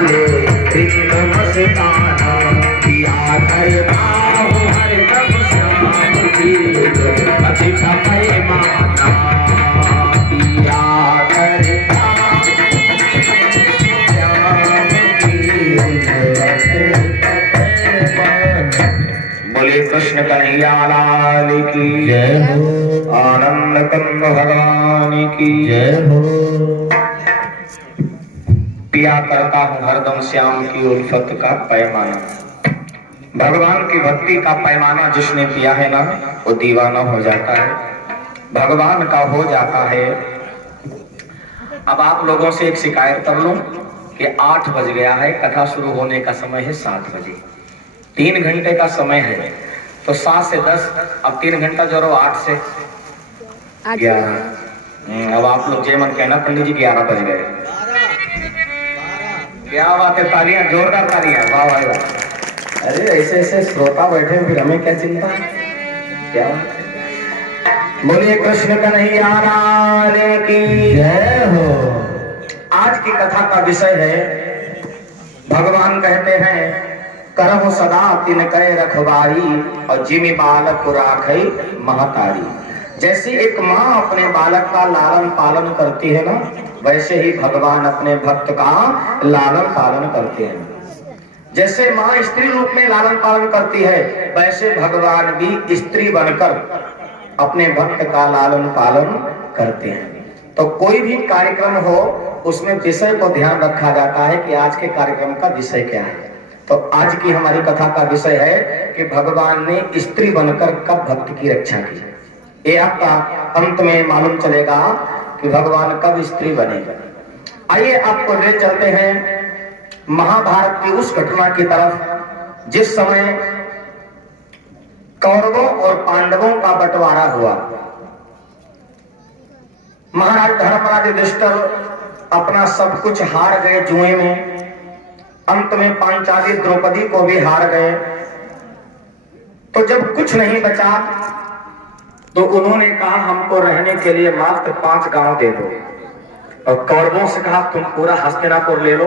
डाले कृष्ण मस्ताना, किया करता हूँ हर दम श्याम की अधिक पैमाना, किया करता बोले कृष्ण कन्हैया लाल की जय हो। आनंद कंद भगवान की जय हो। पिया करता हूँ हरदम श्याम की उल्फत का पैमाना। भगवान की भक्ति का पैमाना जिसने पिया है ना, वो दीवाना हो जाता है, भगवान का हो जाता है। अब आप लोगों से एक शिकायत कर लूं कि 8 बज गया है, कथा शुरू होने का समय है 7 बजे, 3 घंटे का समय है, तो 7 से 10, अब 3 घंटा जोड़ो 8 से 11। अब आप लोग जय मन कहना पंडित जी 11 बज गए। क्या बात है, तालियां, जोरदार तालियां, वाह वाह वाह। अरे ऐसे ऐसे श्रोता बैठे फिर हमें क्या चिंता, क्या बोलिए कृष्ण कन्हैया लाल की जय हो। आज की कथा का विषय है, भगवान कहते हैं करहु सदा तिन करे रखवारी और जिमि बालक राखई महतारी। जैसे एक माँ अपने बालक का लालन पालन करती है ना, वैसे ही भगवान अपने भक्त का लालन पालन करते हैं। जैसे माँ स्त्री रूप में लालन पालन करती है, वैसे भगवान भी स्त्री बनकर अपने भक्त का लालन पालन करते हैं। तो कोई भी कार्यक्रम हो, उसमें विषय को ध्यान रखा जाता है कि आज के कार्यक्रम का विषय क्या है। तो आज की हमारी कथा का विषय है कि भगवान ने स्त्री बनकर कब भक्त की रक्षा की। ये आपका अंत में मालूम चलेगा कि भगवान कब स्त्री बने। आइए आपको ले चलते हैं महाभारत की उस घटना की तरफ जिस समय कौरवों और पांडवों का बंटवारा हुआ। महाराज धर्मराज युधिष्ठिर अपना सब कुछ हार गए जुए में, अंत में पांचाली द्रौपदी को भी हार गए। तो जब कुछ नहीं बचा तो उन्होंने कहा हमको रहने के लिए मात्र 5 गांव दे दो, और कौरवों से कहा तुम पूरा हस्तिनापुर ले लो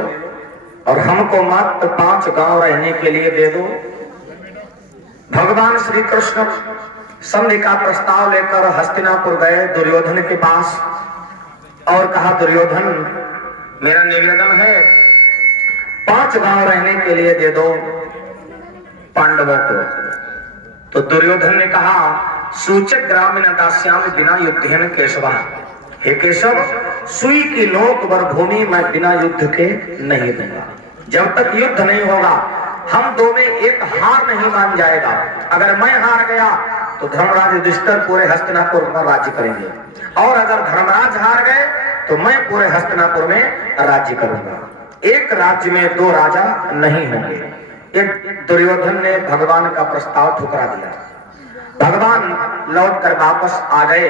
और हमको मात्र 5 गांव रहने के लिए दे दो। भगवान श्री कृष्ण संधि का प्रस्ताव लेकर हस्तिनापुर गए दुर्योधन के पास और कहा दुर्योधन मेरा निवेदन है 5 गांव रहने के लिए दे दो पांडवों को। तो दुर्योधन ने कहा सूचक ग्रामीण दास्यामि बिना युद्धेन केशवा, हे केशव सुई की नोक पर भूमि मैं बिना युद्ध के नहीं दूंगा। जब तक युद्ध नहीं होगा हम दो में एक हार नहीं मान जाएगा। अगर मैं हार गया तो धर्मराज युधिष्ठिर पूरे हस्तिनापुर पर राज्य करेंगे, और अगर धर्मराज हार गए तो मैं पूरे हस्तिनापुर में राज्य करूंगा। एक राज्य में 2 राजा नहीं होंगे। एक दुर्योधन ने भगवान का प्रस्ताव ठुकरा दिया। भगवान लौटकर वापस आ गए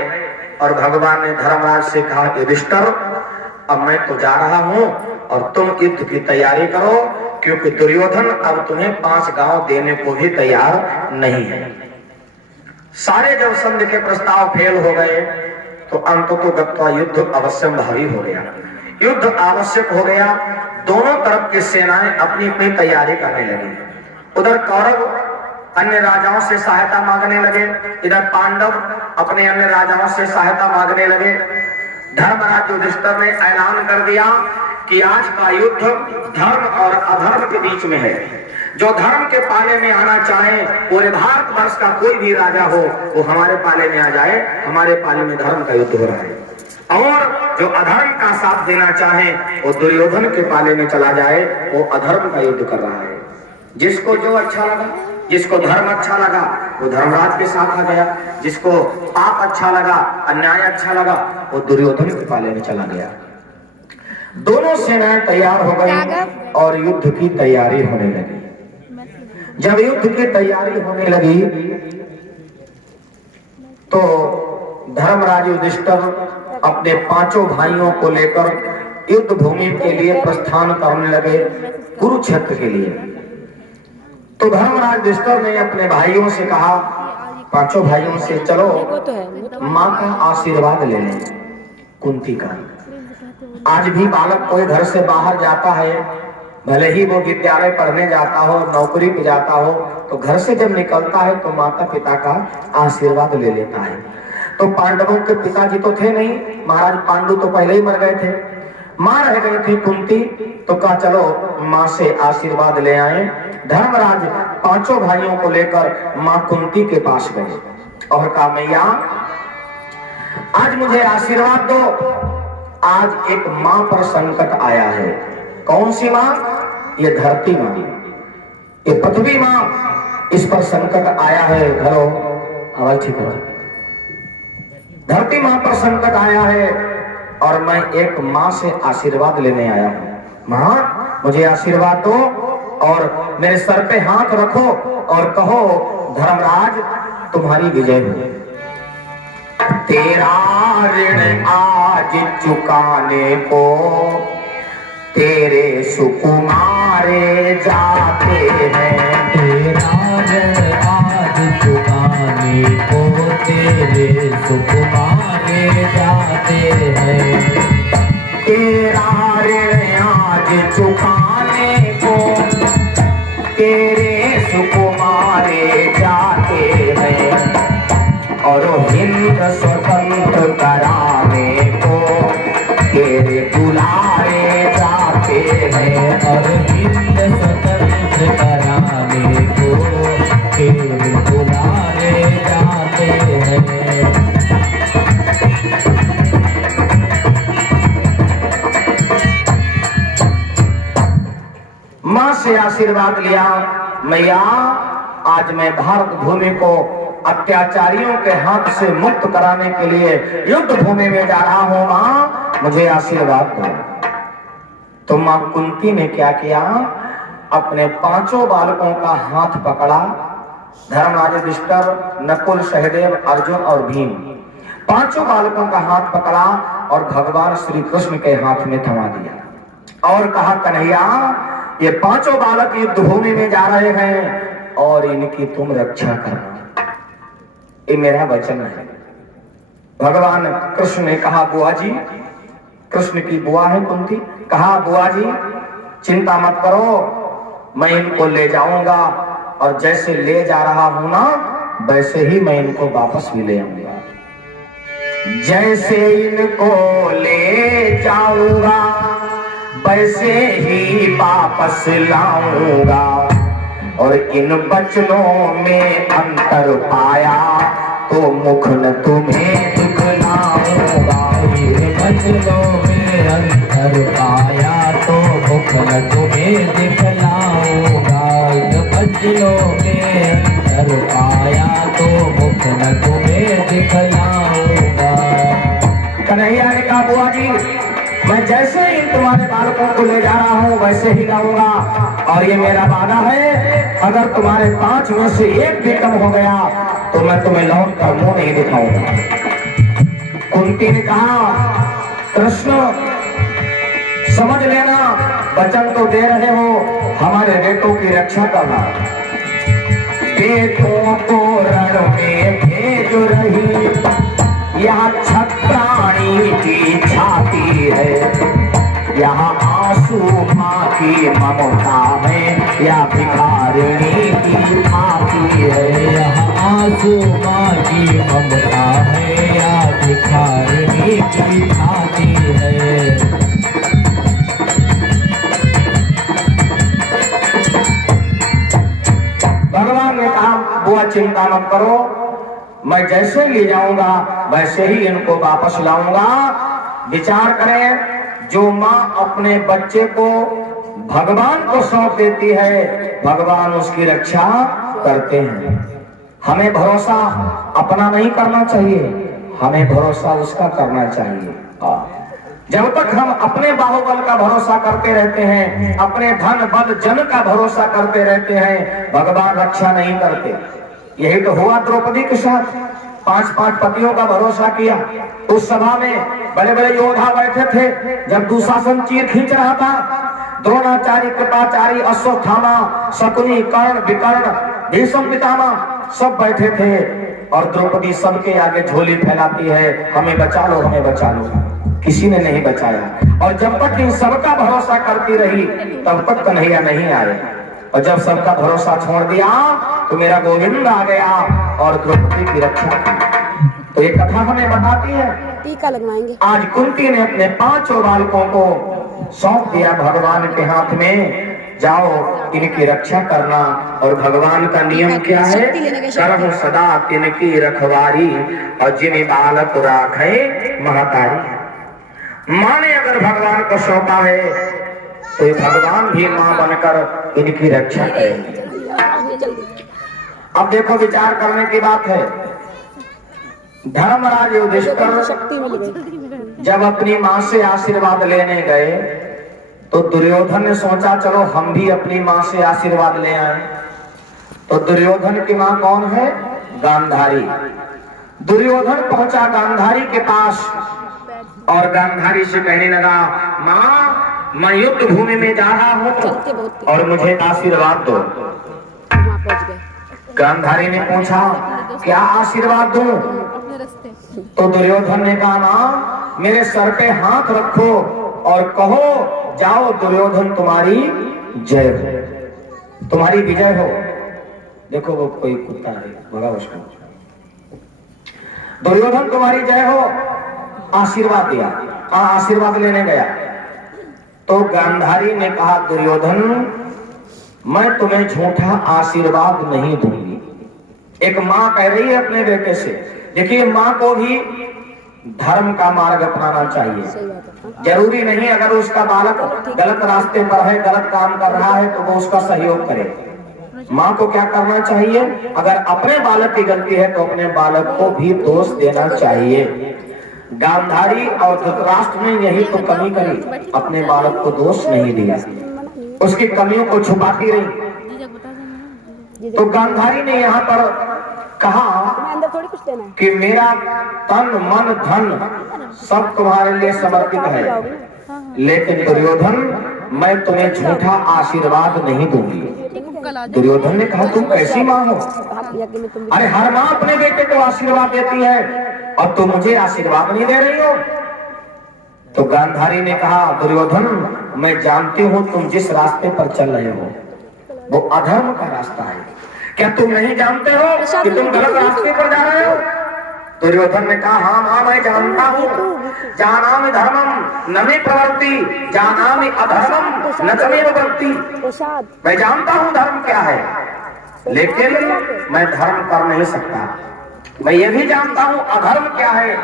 और भगवान ने धर्मराज से कहा युधिष्ठिर अब मैं तो जा रहा हूं और तुम युद्ध की तैयारी करो, क्योंकि दुर्योधन अब तुम्हें 5 गांव देने को भी तैयार नहीं है। सारे जब संधि के प्रस्ताव फेल हो गए तो अंततः युद्ध अवश्यंभावी हो गया। युद्ध आवश्यक हो गया। दोनों तरफ की सेनाएं अपनी अपनी तैयारी करने लगी। उधर कौरव अन्य राजाओं से सहायता मांगने लगे, इधर पांडव अपने अन्य राजाओं से सहायता मांगने लगे। धर्मराज युधिष्ठिर ने ऐलान कर दिया कि आज का युद्ध धर्म और अधर्म के बीच में है। जो धर्म के पाले में आना चाहे, पूरे भारतवर्ष का कोई भी राजा हो वो हमारे पाले में आ जाए, हमारे पाले में धर्म का युद्ध हो रहा है। और जो अधर्म का साथ देना चाहे वो दुर्योधन के पाले में चला जाए, वो अधर्म का युद्ध कर रहा है। जिसको जो अच्छा लगा, जिसको धर्म अच्छा लगा वो धर्मराज के साथ आ गया, जिसको पाप अच्छा लगा, अन्याय अच्छा लगा, वो दुर्योधन के पाले में चला गया। दोनों सेनाएं तैयार हो गई और युद्ध की तैयारी होने लगी। जब युद्ध की तैयारी होने लगी तो धर्मराज युधिष्ठिर अपने 5 भाइयों को लेकर युद्ध भूमि के लिए प्रस्थान करने लगे कुरुक्षेत्र के लिए। तो धर्मराज युधिष्ठिर ने अपने भाइयों से कहा, 5 भाइयों से चलो माँ का आशीर्वाद ले लें, कुंती का। आज भी बालक कोई घर से बाहर जाता है भले ही वो विद्यालय पढ़ने जाता हो, नौकरी पे जाता हो, तो घर से जब निकलता है तो माता पिता का आशीर्वाद ले लेता है। तो पांडवों के पिताजी तो थे नहीं, महाराज पांडु तो पहले ही मर गए थे। मां रह गई थी कुंती, तो कहा चलो मां से आशीर्वाद ले आए। धर्मराज पांचों भाइयों को लेकर मां कुंती के पास गए और कहा मैया आज मुझे आशीर्वाद दो, आज एक मां पर संकट आया है। कौन सी मां? ये धरती मां, ये पृथ्वी मां, इस पर संकट आया है। घरो आवाज ठीक है। धरती मां पर संकट आया है और मैं एक मां से आशीर्वाद लेने आया हूं। मां मुझे आशीर्वाद दो और मेरे सर पे हाथ रखो और कहो धर्मराज तुम्हारी विजय हो। तेरा ऋण आज चुकाने को तेरे सुकुमारे जाते हैं। तेरा ऋण आज चुकाने को तेरे सुकुमारे जाते हैं। तेरा ऋण आज चुकाने को तेरे सुकुमारे जाते हैं और हिंद स्वतंत्र कराने को तेरे दुलारे जाते हैं। और हिंद स्वतंत्र कराने को तेरे दुलारे जाते हैं। मां से आशीर्वाद लिया, मैया आज मैं भारत भूमि को अत्याचारियों के हाथ से मुक्त कराने के लिए युद्ध भूमि में जा रहा हूं। मां मुझे आशीर्वाद दो। तो मां कुंती ने क्या किया? अपने पांचों बालकों का हाथ पकड़ा। धर्मराज युधिष्ठिर, नकुल, सहदेव, अर्जुन और भीम, पांचों बालकों का हाथ पकड़ा और भगवान श्री कृष्ण के हाथ में थमा दिया और कहा कन्हैया ये पांचों बालक युद्ध भूमि में जा रहे हैं और इनकी तुम रक्षा करना, ये मेरा वचन है। भगवान कृष्ण ने कहा बुआ जी, कृष्ण की बुआ है कुंती, कहा बुआ जी चिंता मत करो, मैं इनको ले जाऊंगा और जैसे ले जा रहा हूं ना वैसे ही मैं इनको वापस भी ले आऊंगा। जैसे इनको ले जाऊंगा वैसे ही वापस लाऊंगा और इन वचनों में अंतर पाया तो मुख न तुम्हें दिखलाऊंगा। इन वचनों में अंतर पाया तो मुख न तुम्हें दिखलाऊंगा। इन वचनों में अंतर पाया तो मुख न तुम्हें दिखलाऊंगा। कन्हैया ने कहा बुआ जी मैं जैसे ही तुम्हारे बालकों को ले जा रहा हूं वैसे ही लाऊंगा और ये मेरा वादा है अगर तुम्हारे 5 में से एक भी कम हो गया तो मैं तुम्हें लौट कर मुंह नहीं दिखाऊंगा। कुंती ने कहा कृष्ण समझ लेना, वचन तो दे रहे हो, हमारे बेटों की रक्षा करना। बेटों को रण में भेज रही यहाँ छत्राणी की छाती है, यहाँ आंसू माँ की ममता में या भिखारिणी की छाती है। यहाँ आंसू माँ की ममता है या भिखारिणी की छाती है। भगवान ने कहा बुआ चिंता मत करो, मैं जैसे ले जाऊंगा वैसे ही इनको वापस लाऊंगा। विचार करें, जो माँ अपने बच्चे को भगवान को सौंप देती है भगवान उसकी रक्षा करते हैं। हमें भरोसा अपना नहीं करना चाहिए, हमें भरोसा उसका करना चाहिए। जब तक हम अपने बाहुबल का भरोसा करते रहते हैं, अपने धन बल जन का भरोसा करते रहते हैं, भगवान रक्षा नहीं करते। यही तो हुआ द्रौपदी के साथ, 5 पतियों का भरोसा किया। उस सभा में बड़े बड़े योद्धा बैठे थे, जब दुशासन चीर खींच रहा था, द्रोणाचार्य, कृपाचार्य, अश्वत्थामा, शकुनी, कर्ण, विकर्ण, भीष्म पितामह सब बैठे थे और द्रौपदी सबके आगे झोली फैलाती है, हमें बचा लो, हमें बचा लो। किसी ने नहीं बचाया। और जब तक इन सबका भरोसा करती रही तब तक कन्हैया नहीं आए। और जब सबका भरोसा छोड़ दिया तो मेरा गोविंद आ गया और द्रौपदी की रक्षा की। तो ये कथा हमें बताती है, टीका लगवाएंगे। आज कुंती ने अपने 5 बालकों को सौंप दिया भगवान के हाथ में, जाओ इनकी रक्षा करना। और भगवान का नियम क्या है, करहु सदा तिनकी रखवारी और जिन बालक राखे महतारी। माँ ने अगर भगवान को सौंपा है तो ये भगवान भी माँ बनकर इनकी रक्षा करेंगे। अब देखो विचार करने की बात है, धर्मराज युधिष्ठिर शक्ति मिल गई। जब अपनी माँ से आशीर्वाद लेने गए तो दुर्योधन ने सोचा चलो हम भी अपनी माँ से आशीर्वाद ले आए। तो दुर्योधन की माँ कौन है, गांधारी। दुर्योधन पहुंचा गांधारी के पास और गांधारी से कहने लगा, माँ मैं युद्ध भूमि में जा रहा हूँ और मुझे आशीर्वाद दो। वहाँ पहुँच गए। गांधारी ने पूछा क्या आशीर्वाद दूं? तो दुर्योधन ने कहा, माँ मेरे सर पे हाथ रखो और कहो जाओ दुर्योधन तुम्हारी जय हो, तुम्हारी विजय हो। देखो वो कोई कुत्ता है, भगा उसको। दुर्योधन तुम्हारी जय हो, आशीर्वाद दिया। आशीर्वाद लेने गया तो गांधारी ने कहा, दुर्योधन मैं तुम्हें झूठा आशीर्वाद नहीं दूंगी। एक माँ कह रही है अपने बेटे से। देखिए माँ को भी धर्म का मार्ग अपनाना चाहिए। जरूरी नहीं अगर उसका बालक गलत रास्ते पर है, गलत काम कर रहा है तो वो उसका सहयोग करे। माँ को क्या करना चाहिए, अगर अपने बालक की गलती है तो अपने बालक को भी दोष देना चाहिए। गांधारी और धृतराष्ट्र ने यही तो कमी करी, अपने बालक को दोष नहीं दिया, उसकी कमियों को छुपाती रही। तो गांधारी ने यहाँ पर कहा कि मेरा तन मन धन सब तुम्हारे लिए समर्पित है, लेकिन दुर्योधन मैं तुम्हें झूठा आशीर्वाद नहीं दूंगी। दुर्योधन ने कहा तुम कैसी माँ हो, अरे हर माँ अपने बेटे को आशीर्वाद देती है और तुम मुझे आशीर्वाद नहीं दे रही हो। तो गांधारी ने कहा, दुर्योधन मैं जानती हूँ तुम जिस रास्ते पर चल रहे हो वो अधर्म का रास्ता है। क्या तुम नहीं जानते हो कि तुम गलत रास्ते पर जा रहे हो? दुर्योधन ने कहा, हाँ माँ मैं जानता हूँ, जानामि धर्मम न मे प्रवृत्ति, जानामि अधर्मम न च मे निवृत्ति। मैं जानता हूँ धर्म क्या है, लेकिन मैं धर्म कर नहीं सकता। मैं ये भी जानता हूँ अधर्म क्या है,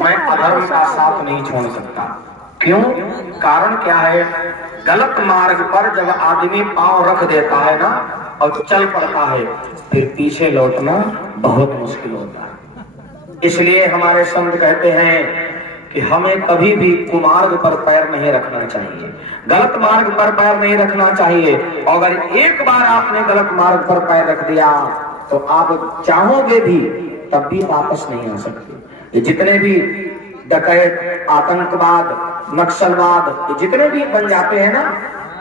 मैं अधर्म का साथ नहीं छोड़ सकता। क्यों? कारण क्या है, गलत मार्ग पर जब आदमी पांव रख देता है ना और चल पड़ता है फिर पीछे लौटना बहुत मुश्किल होता है। इसलिए हमारे संत कहते हैं कि हमें कभी भी कुमार्ग पर पैर नहीं रखना चाहिए, गलत मार्ग पर पैर नहीं रखना चाहिए। और अगर एक बार आपने गलत मार्ग पर पैर रख दिया तो आप चाहोगे भी तब भी वापस नहीं आ सकते। ये जितने भी डकैत, आतंकवाद, नक्सलवाद, ये जितने भी बन जाते हैं ना,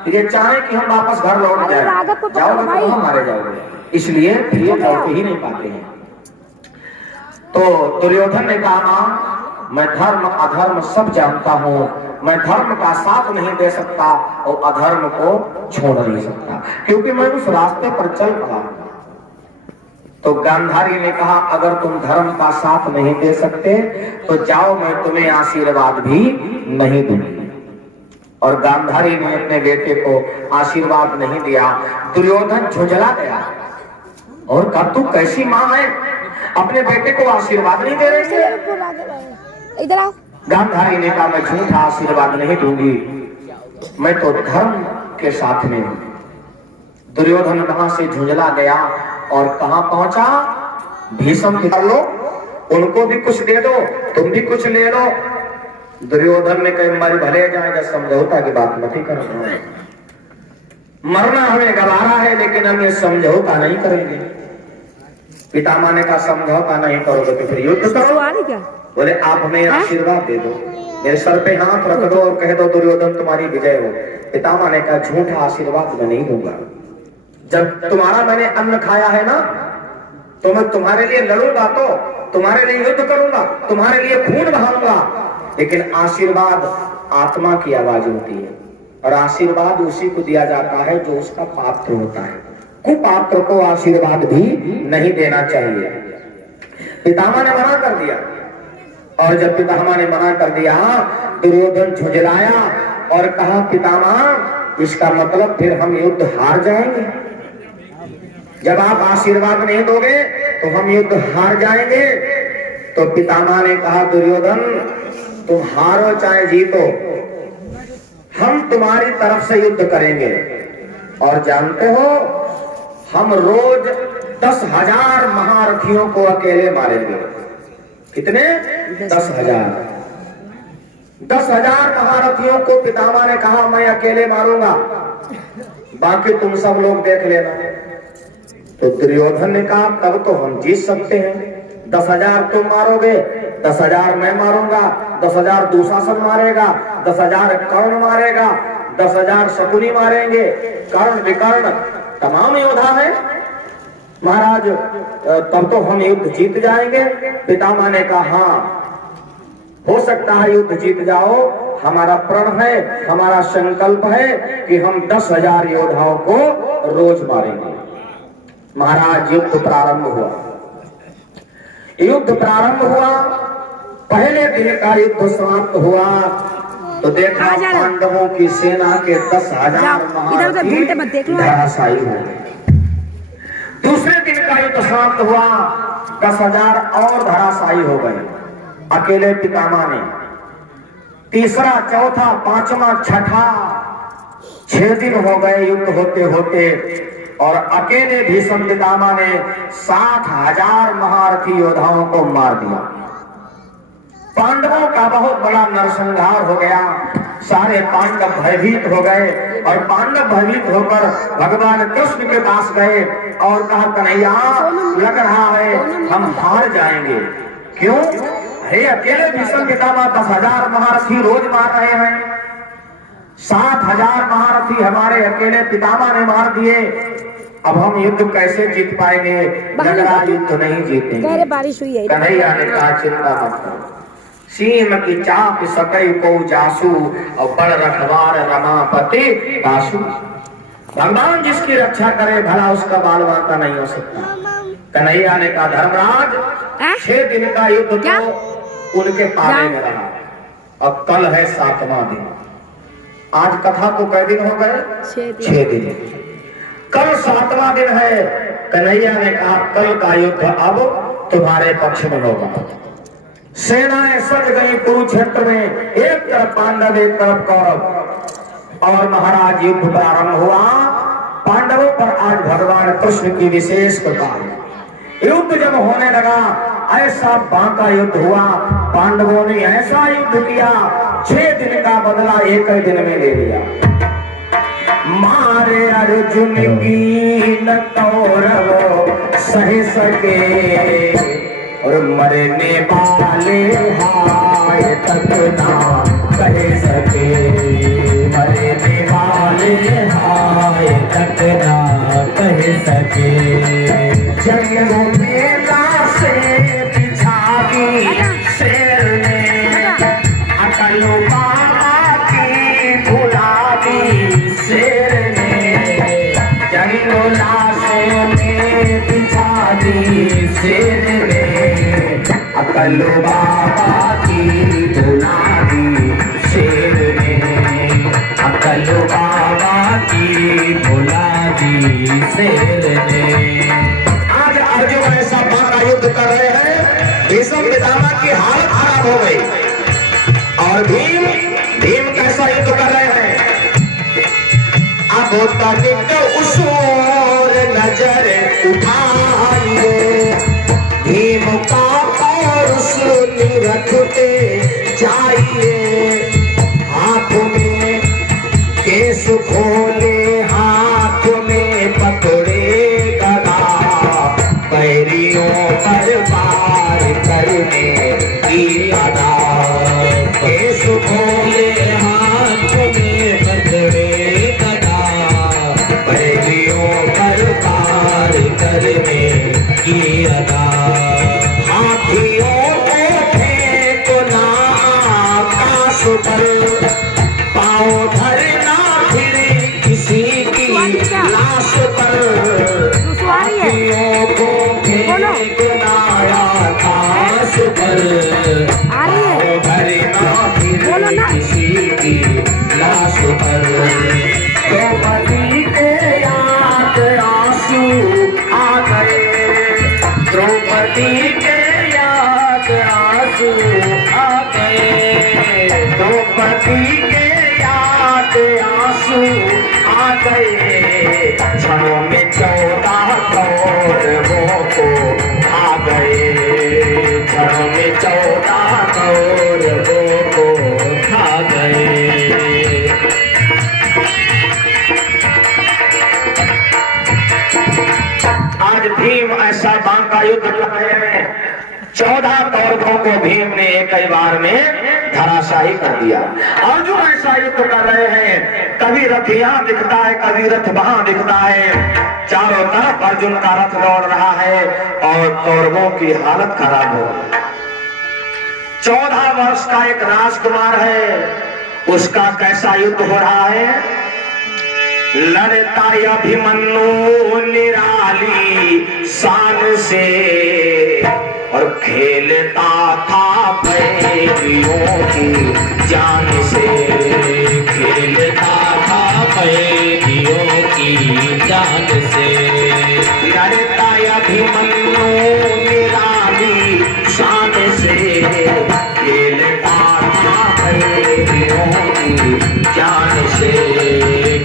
ये चाहे कि हम वापस घर लौट जाए, जाओगे तो हम मारे जाओगे, इसलिए ये लौट ही नहीं पाते हैं। तो दुर्योधन ने कहा, मैं धर्म अधर्म सब जानता हूँ, मैं धर्म का साथ नहीं दे सकता और अधर्म को छोड़ नहीं सकता, क्योंकि मैं उस रास्ते पर चल पड़ा। तो गांधारी ने कहा, अगर तुम धर्म का साथ नहीं दे सकते तो जाओ मैं तुम्हें आशीर्वाद भी नहीं दूंगी। और गांधारी ने अपने बेटे को आशीर्वाद नहीं दिया। दुर्योधन झुंझला गया और कहा तू कैसी माँ है, अपने बेटे को आशीर्वाद नहीं दे रही है। इधर आओ। गांधारी ने कहा, मैं झूठा आशीर्वाद नहीं दूंगी, मैं तो धर्म के साथ में हूं। दुर्योधन वहां से झुंझला गया और कहां पहुंचा, भीष्म कर लो, उनको भी कुछ दे दो, तुम भी कुछ ले लो। दुर्योधन ने कहा, मर भले जाए, जब समझौता की बात मत ही करो, मरना हमें गवारा है लेकिन हम ये समझौता नहीं करेंगे। पितामह ने कहा, समझौता नहीं करोगे तो फिर युद्ध करो। बोले आप हमें आशीर्वाद दे दो, मेरे सर पे हाथ रख दो और कह दो दुर्योधन तुम्हारी विजय हो। पितामह ने कहा, झूठा आशीर्वाद मैं नहीं दूंगा। जब तुम्हारा मैंने अन्न खाया है ना तो मैं तुम्हारे लिए लड़ूंगा, तो तुम्हारे लिए युद्ध करूंगा, तुम्हारे लिए खून बहाऊंगा, लेकिन आशीर्वाद आत्मा की आवाज होती है और आशीर्वाद उसी को दिया जाता है जो उसका पात्र होता है। कुपात्र को आशीर्वाद भी नहीं देना चाहिए। पितामह ने मना कर दिया और जब पितामह ने मना कर दिया दुर्योधन झुंझलाया और कहा पितामह इसका मतलब फिर हम युद्ध हार जाएंगे। जब आप आशीर्वाद नहीं दोगे तो हम युद्ध हार जाएंगे। तो पितामह ने कहा दुर्योधन तुम हारो चाहे जीतो हम तुम्हारी तरफ से युद्ध करेंगे। और जानते हो हम रोज 10,000 महारथियों को अकेले मारेंगे। कितने? 10,000। 10,000 महारथियों को पितामह ने कहा मैं अकेले मारूंगा, बाकी तुम सब लोग देख लेना। तो दुर्योधन ने कहा तब तो हम जीत सकते हैं। 10,000 तुम मारोगे, 10,000 मैं मारूंगा, 10,000 दुशासन मारेगा, 10,000 कर्ण मारेगा, 10,000 शकुनी मारेंगे, कर्ण विकर्ण तमाम योद्धा है महाराज, तब तो हम युद्ध जीत जाएंगे। पितामह ने कहा हाँ हो सकता है युद्ध जीत जाओ, हमारा प्रण है, हमारा संकल्प है कि हम 10,000 योद्धाओं को रोज मारेंगे। महाराज युद्ध प्रारंभ हुआ। युद्ध प्रारंभ हुआ, पहले दिन का युद्ध समाप्त हुआ तो देखा पांडवों की सेना के 10,000 महारथी धराशायी हो गए। दूसरे दिन का युद्ध समाप्त हुआ, 10,000 और धराशायी हो गए अकेले पितामह ने। तीसरा, चौथा, पांचवा, छठा, 6 दिन हो गए युद्ध होते होते और अकेले भीष्म पितामह ने 60,000 महारथी योद्धाओं को मार दिया। पांडवों का बहुत बड़ा नरसंहार हो गया। सारे पांडव भयभीत हो गए और पांडव भयभीत होकर भगवान कृष्ण के पास गए और कहा कन्हैया लग रहा है हम हार जाएंगे। क्यों? अरे अकेले भीष्म पितामह 10,000 महारथी रोज मार रहे हैं, 60,000 महारथी हमारे अकेले पितामह ने मार दिए, अब हम युद्ध कैसे जीत पाएंगे? लग रहा युद्ध नहीं जीतेंगे। बारिश हुई है। कन्हैया ने कहा चिंता मत करो, सीम की चाप सकई को जासू और बड़ रखवार रमापति दासू। भगवान जिसकी रक्षा करे भला उसका बाल बांका नहीं हो सकता। कन्हैया ने कहा धर्मराज 6 दिन का युद्ध तो उनके पाले में रहा, अब कल है 7वां दिन। आज कथा को कै दिन हो गए? 6 दिन। कल 7वां दिन है। कन्हैया ने कहा कल का युद्ध अब तुम्हारे पक्ष में होगा। सेनाएं सज गई कुरुक्षेत्र में, एक तरफ पांडव एक तरफ कौरव और महाराज युद्ध प्रारंभ हुआ। पांडवों पर आज भगवान कृष्ण की विशेष कृपा है। युद्ध जब होने लगा ऐसा बांका युद्ध हुआ, पांडवों ने ऐसा युद्ध किया 6 दिन का बदला 1 दिन में ले लिया। मारे अर्जुन की न कौरव सह सके और मरने वाले हाय तक ना कह सके। मरने वाले हाय तक ना कह सके। जंगलों में लाशें बिछा दी शेर ने, अकलो बाबा की भुला दी शेर ने। जंगलों लाशों में बिछा दी शेर ने, अकलो बाबा की भुला दी शेर ने। अकलो बाबा की भुला दी शेर ने। आज अर्जुन ऐसा बांका युद्ध कर रहे हैं, भीष्म पितामह की हालत खराब हो गई और भीम कैसा युद्ध कर रहे हैं? अब तनिक उस ओर नजर उठाइए, भीम का पौरुष निरखते जाइए। हाथ में केस खोले, हाथ में पकड़े गदा, पैरियों पर वार करने की अदा। केस खोले, हाथ में पकड़े गदा, पैरियों पर वार करने की गए, क्षणों में 14 कौरवों को खा गए, क्षणों में 14 कौरवों को खा गए। आज भीम ऐसा बांका युद्ध कर रहे हैं, 14 कौरवों को भीम ने एक ही बार में धराशाही कर दिया। अर्जुन ऐसा युद्ध कर रहे हैं, कभी रथ यहाँ दिखता है, कभी रथ वहां दिखता है, चारों तरफ अर्जुन का रथ दौड़ रहा है और कौरवों की हालत खराब हो गई। 14 वर्ष का एक राजकुमार है, उसका कैसा युद्ध हो रहा है। लड़ता अभिमन्यु निराली शान से और खेलता था बैरियों की जान से, खेलता था बैरियों की जान से। लड़ता अभिमन्यु निराली शान से, खेलता था बैरियों की जान से,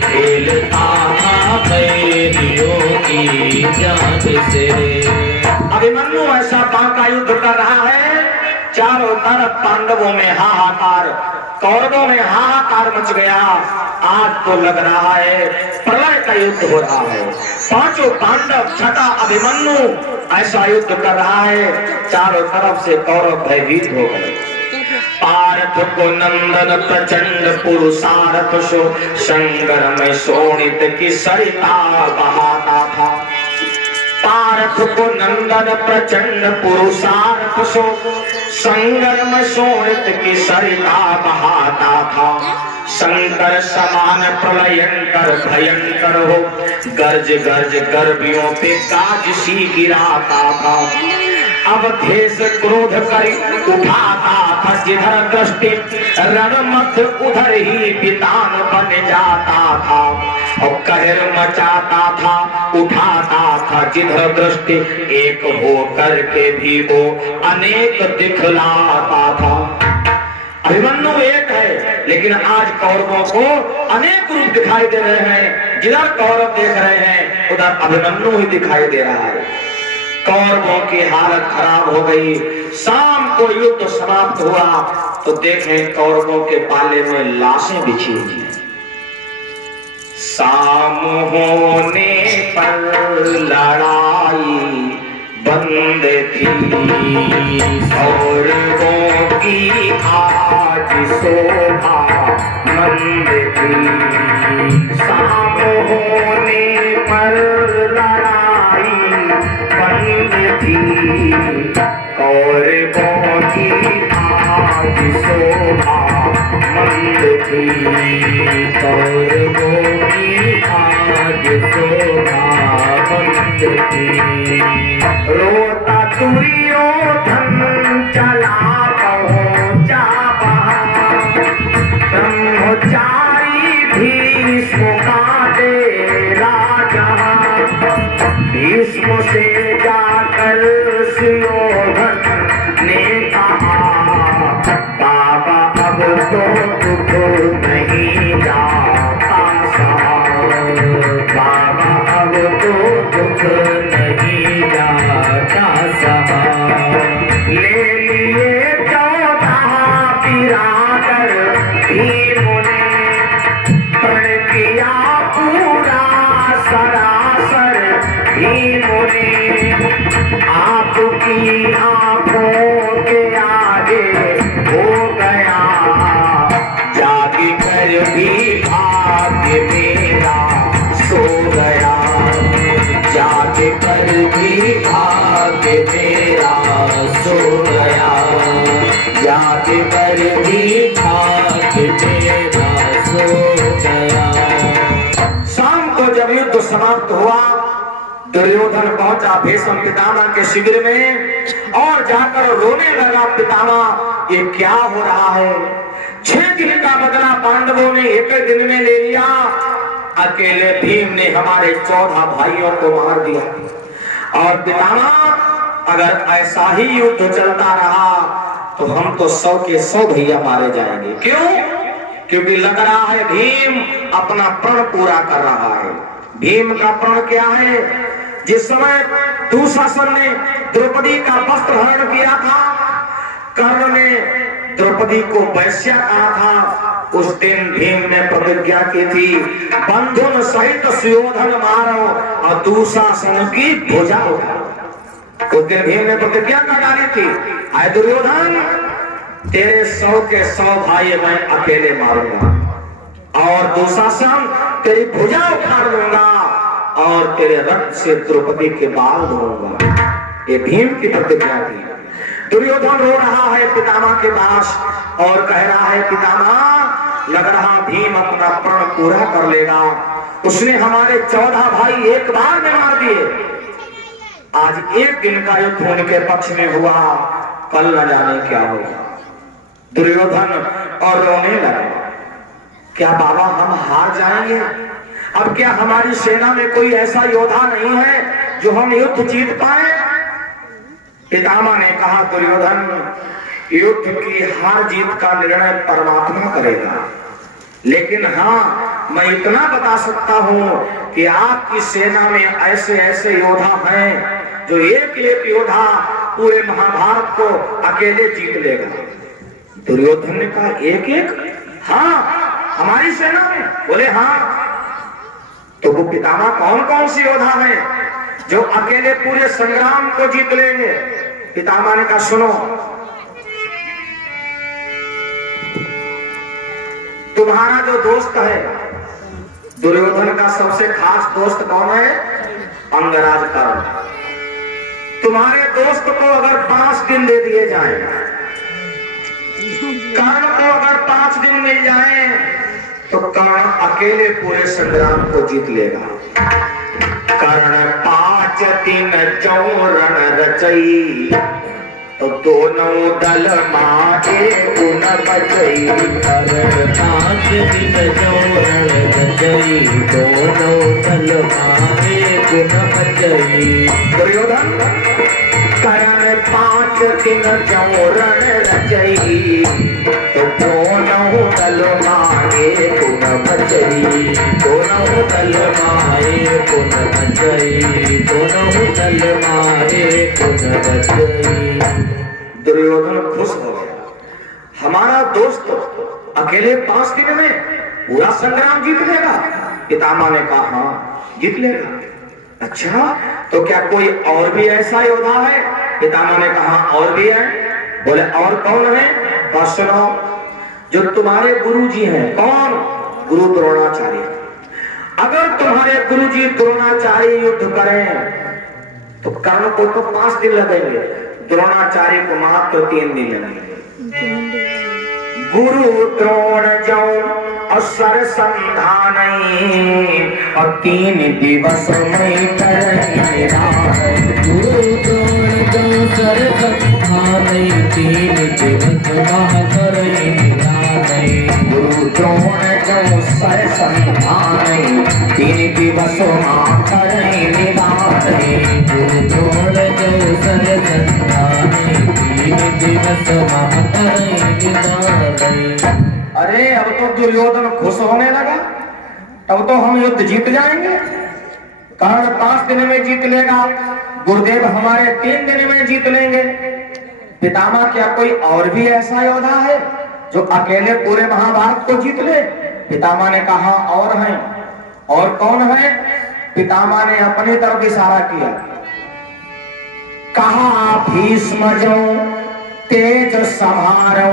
खेलता था बैरियों की जान से। अभिमन्यु ऐसा बांका युद्ध कर रहा है, चारों तरफ पांडवों में हाहाकार, कौरवों में हाहाकार मच गया। आज तो लग रहा है प्रलय का युद्ध हो रहा है। पांचों पांडव, छठा अभिमन्यु ऐसा युद्ध कर रहा है, चारों तरफ से कौरव भयभीत हो गए। पार्थ को नंदन प्रचंड पुरुषार्थ सो, संग्राम में शोणित की सरिता बहाता था। पार्थ को नंदन प्रचंड पुरुषार्थ सो, संग्राम शोणित की सरिता बहाता था। शंकर समान प्रलयंकर भयंकर हो, गर्ज गर्ज गर्भियों पे काज सी गिराता था। अब देश क्रोध कर उठाता था, जिधर दृष्टि रणमथ उधर ही पितान बन जाता था। और कहर मचाता था, उठाता था जिधर दृष्टि, एक हो करके भी वो अनेक दिखलाता था। अभिमन्यु एक है, लेकिन आज कौरवों को अनेक रूप दिखाई दे रहे हैं। जिधर कौरव देख रहे हैं उधर अभिमन्यु ही दिखाई दे रहा है। कौरवों की हालत खराब हो गई। शाम को युद्ध समाप्त हुआ तो देखें कौरवों के पाले में लाशें बिछी हुई हैं। शाम होने पर लड़ाई बंद थी, कौरवों की आज शोभा मंद थी। शाम होने पर लड़ाई बंद थी, कौरवों की आज शोभा मंद थी, कौरवों की आज शोभा मंद थी। रोता दुर्योधन चला पहुंचा ब्रह्मचारी भीष्म का डेरा जहां। भीष्म से जाकर सुयोधन ने कहा, बाबा अब तो दुख नहीं जाता सहा, बाबा अब तो दुख नहीं जाता सहा। ले लिए 14 बिरादर भीम ने, प्रण किया पूरा सरासर भीम ने। आपकी आंखों के आगे हो गया, जाग कर भी भाग्य मेरा सो गया, जाग कर भी भाग्य मेरा सो गया, जाग कर भी भाग्य मेरा सो गया। शाम को जब युद्ध समाप्त हुआ, दुर्योधन पहुंचा भीष्म पितामह के शिविर में और जाकर रोने लगा, पितामह ये क्या हो रहा है। 6 दिन का बदला पांडवों ने एक दिन में ले लिया, अकेले भीम ने हमारे 14 भाइयों को मार दिया। और पितामह अगर ऐसा ही युद्ध चलता रहा तो हम तो 100 के 100 भैया मारे जाएंगे। क्यों? क्योंकि लग रहा है भीम अपना प्रण पूरा कर रहा है। भीम का प्रण क्या है? जिस समय दुशासन ने द्रौपदी का वस्त्र हरण किया था, कर्ण ने द्रौपदी को वैश्या कहा था, उस दिन भीम ने प्रतिज्ञा की थी, बंधुन सहित सुयोधन मारो और दुशासन की भुजा उठाओ। उस दिन भीम ने प्रतिज्ञा कर डाली थी, आए दुर्योधन, तेरे 100 के 100 भाई मैं अकेले मारूंगा और दुशासन तेरी भुजा उखाड़ दूंगा और तेरे रक्त से द्रौपदी के बाल धोऊंगा। ये भीम की प्रतिज्ञा थी। दुर्योधन रो रहा है पितामह के पास और कह रहा है, पितामह, लग रहा भीम अपना प्रण पूरा कर लेगा। उसने हमारे 14 भाई एक बार में मार दिए। आज एक दिन का युद्ध उनके पक्ष में हुआ, कल न जाने क्या होगा। दुर्योधन और रोने लगा, क्या बाबा हम हार जाएंगे? अब क्या हमारी सेना में कोई ऐसा योद्धा नहीं है जो हम युद्ध जीत पाए? पितामह ने कहा, दुर्योधन, युद्ध की हार जीत का निर्णय परमात्मा करेगा, लेकिन हाँ, मैं इतना बता सकता हूं कि आपकी सेना में ऐसे ऐसे योद्धा हैं जो एक एक योद्धा पूरे महाभारत को अकेले जीत लेगा। दुर्योधन ने कहा, एक एक? हाँ, हमारी सेना में? बोले हाँ। तो वो पितामह कौन कौन सी योद्धा हैं जो अकेले पूरे संग्राम को जीत लेंगे? पितामह ने कहा, सुनो, तुम्हारा जो दोस्त है, दुर्योधन का सबसे खास दोस्त कौन है? अंगराज कर्ण। तुम्हारे दोस्त को अगर 5 दिन दे दिए जाए, कर्ण को अगर 5 दिन मिल जाए, तो कर्ण अकेले पूरे संग्राम को जीत लेगा। कर्ण 5 दिन जो रण रचई, तो दोनों दल मारे गुण बचई। कर्ण 5 दिन जो रण रचई, दोनों दल मारे गुण बचई। दुर्योधन, कर्ण 5 दिन जो रण रचई, तो दोनों दल मारे गुण बचई। दोनों दल मारे गुण बचई, दोनों दल मारे गुण बचई। दुर्योधन खुश हो गया, हमारा दोस्त अकेले 5 दिन में पूरा संग्राम जीत लेगा। पितामह ने कहा, हाँ, जीत लेगा। अच्छा, तो क्या कोई और भी ऐसा योद्धा है? पितामह ने कहा, और भी है। बोले, और कौन है? बस सुनो, जो तुम्हारे गुरुजी हैं। कौन? गुरु द्रोणाचार्य। अगर तुम्हारे गुरुजी द्रोणाचार्य युद्ध करें तो कर्ण को तो 5 दिन लगेंगे, द्रोणाचार्य को मात्र 3 दिन लगेंगे। गुरु द्रोण जो असर संधान और 3 दिवस में करें राम। गुरु द्रोण जो सर संधान, 3 दिवस मह करें राम। गुरु द्रोण जो सर संधान, 3 दिवस मह करें राम। गुरु द्रोण जो सर संधान, 3 दिवस मह करें राम। अरे, अब तो दुर्योधन खुश होने लगा, तब तो हम युद्ध जीत जाएंगे। कर्ण 5 दिन में जीत लेगा, गुरुदेव हमारे 3 दिन में जीत लेंगे। पितामह, क्या कोई और भी ऐसा योद्धा है जो अकेले पूरे महाभारत को जीत ले? पितामह ने कहा, और हैं। और कौन है? पितामह ने अपनी तरफ इशारा किया, कहा, भीष्म जो तेज समारो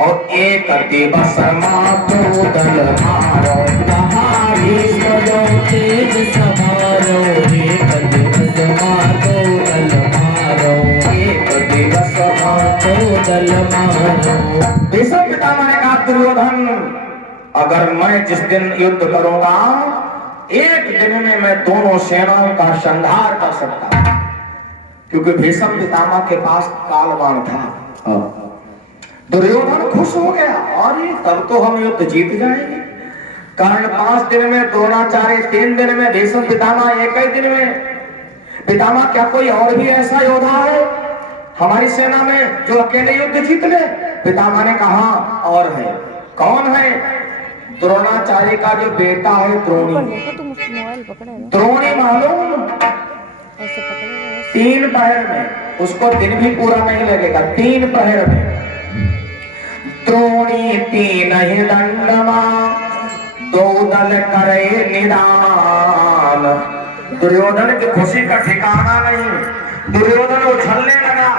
और 1 दिवस मातो दल मारो। कहा, भीष्म जो तेज समारो, 1 दिवस मातो दल मारो। 1 दिवस मातो दल मारो। भीष्म पितामह ने कहा, दुर्योधन, अगर मैं जिस दिन युद्ध करूंगा, 1 दिन में मैं दोनों सेनाओं का संहार कर सकता हूं, क्योंकि भीष्म पितामह के पास कालबाण था। दुर्योधन खुश हो गया, और तब तो हम युद्ध जीत जाएंगे। कर्ण 5 दिन में, द्रोणाचार्य 3 दिन में, भीष्म पितामह 1 ही दिन में। पितामह, क्या कोई और भी ऐसा योद्धा है हमारी सेना में जो अकेले युद्ध जीत ले? पितामह ने कहा, और है। कौन है? द्रोणाचार्य का जो बेटा है द्रोणी। देखो तुम उसको मोबाइल पकड़े ना, द्रोणी मालूम ऐसे पकड़े 3 पहर में, उसको दिन भी पूरा नहीं लगेगा, 3 पहर में। द्रोणी 3 ही दंडमा 2 दल करे निदान। दुर्योधन की खुशी का ठिकाना नहीं। दुर्योधन उछलने लगा,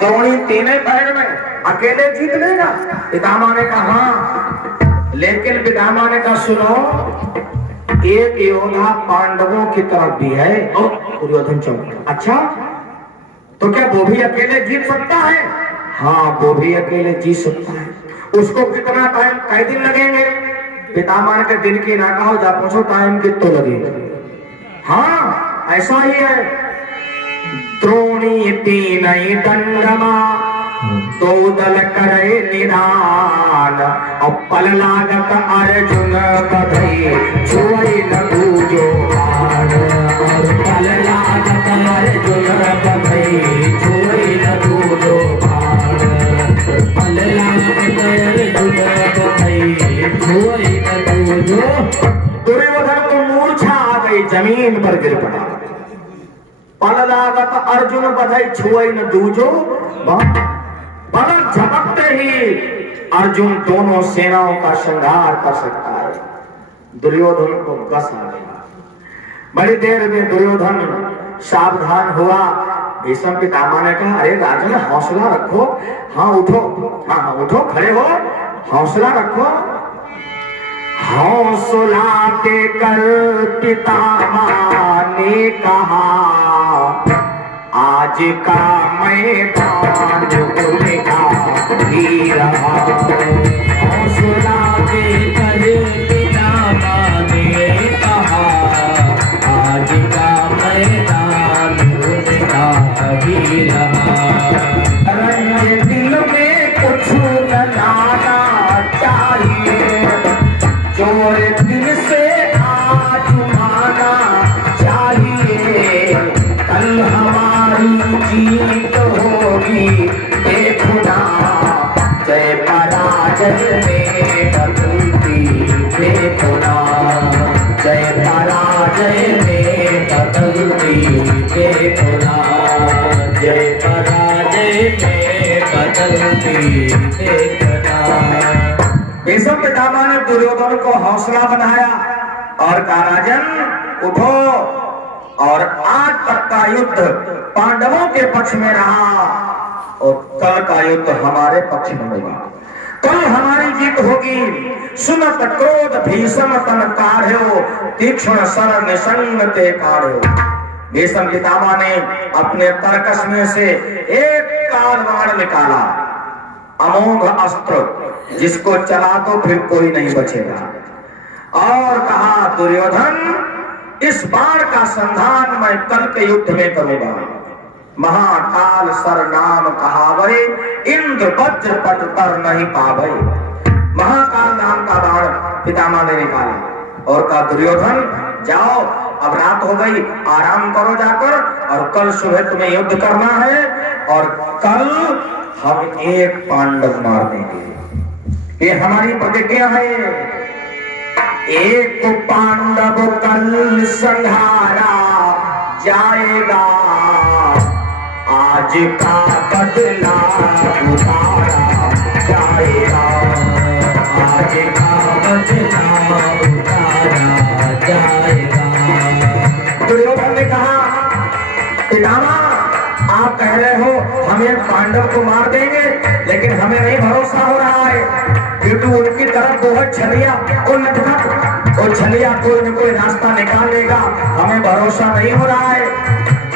द्रोणी 3 पहर में अकेले जीत लेगा। पितामह ने कहा हाँ, लेकिन पितामह ने कहा सुनो, एक योद्धा पांडवों की तरफ भी है। और दुर्योधन चौंका, अच्छा तो क्या वो भी अकेले जीत सकता है? हाँ वो भी अकेले जीत सकता है। उसको कितना टाइम, कई दिन लगेंगे? पितामह के दिन की ना कहो, जा पूछो टाइम कितना लगेगा। हाँ ऐसा ही है। द्रोणी 3 ही दंडमा 2 दल करे निदान। और पल लागत अर्जुन बधई छुई न दूजो बाण। और पल लागत अर्जुन बधई छुई न दूजो बाण। पल लागत अर्जुन बधई छुई न दूजो। दुर्योधन को मूर्छा आ गई, जमीन पर गिर पड़ा। पल लागत अर्जुन बधई छुई न दूजो बाण। पलक झपकते ही अर्जुन दोनों सेनाओं का श्रृंगार कर सकता है। दुर्योधन को गस आ गया। बड़ी देर में दुर्योधन सावधान हुआ। भीष्म पितामह ने कहा अरे राजन हौसला रखो। हाँ उठो, हाँ उठो, खड़े हो, हौसला रखो। हौसला देकर पितामह ने कहा आज का मैदान उनका ही रहा। हौसला देकर पितामह ने कहा आज का मैदान उनका ही रहा। रंग दिल में कुछ न लाना चाहिए, जोर दिल से आज माना चाहिए। कल हमारी जीत होगी देखो ना, जय पराजय में बदलती देखो ना। जय पराजय में बदलती देखो ना। जय पराजय में बदलती देखो ना। भीष्म पितामह ने दुर्योधन को हौसला बनाया और कहा राजन उठो। और आज तक का युद्ध पांडवों के पक्ष में रहा और कल का युद्ध हमारे पक्ष में होगा। कल हमारी जीत होगी। सुनत क्रोध भीषण तन काढ़ो, तीक्ष्ण सर निसंग ते काढ़ो। भीष्म पितामह ने अपने तरकस में से एक कालबाण निकाला, अमोघ अस्त्र, जिसको चला तो फिर कोई नहीं बचेगा। और कहा दुर्योधन इस बाण का संधान मैं कल के युद्ध में करूंगा। महाकाल सर नाम कहावरे, इंद्र वज्र पट तर नहीं पावे। महाकाल नाम का बाण पितामह ने निकाला और कहा दुर्योधन जाओ, अब रात हो गई, आराम करो जाकर, और कल सुबह तुम्हें युद्ध करना है। और कल हम एक पांडव मार देंगे, ये हमारी प्रतिज्ञा है। एक पांडव कल संहारा जाएगा, आज का बदला उतारा जाएगा। आज का बदला उतारा जाएगा। दुर्योधन ने कहा पितामह आप कह रहे हो हम एक पांडव को मार देंगे, लेकिन हमें नहीं भरोसा हो रहा है, क्योंकि उनकी तरफ बहुत छलिया और नटखट और छलिया कोई न कोई रास्ता निकाल लेगा, हमें भरोसा नहीं हो रहा है।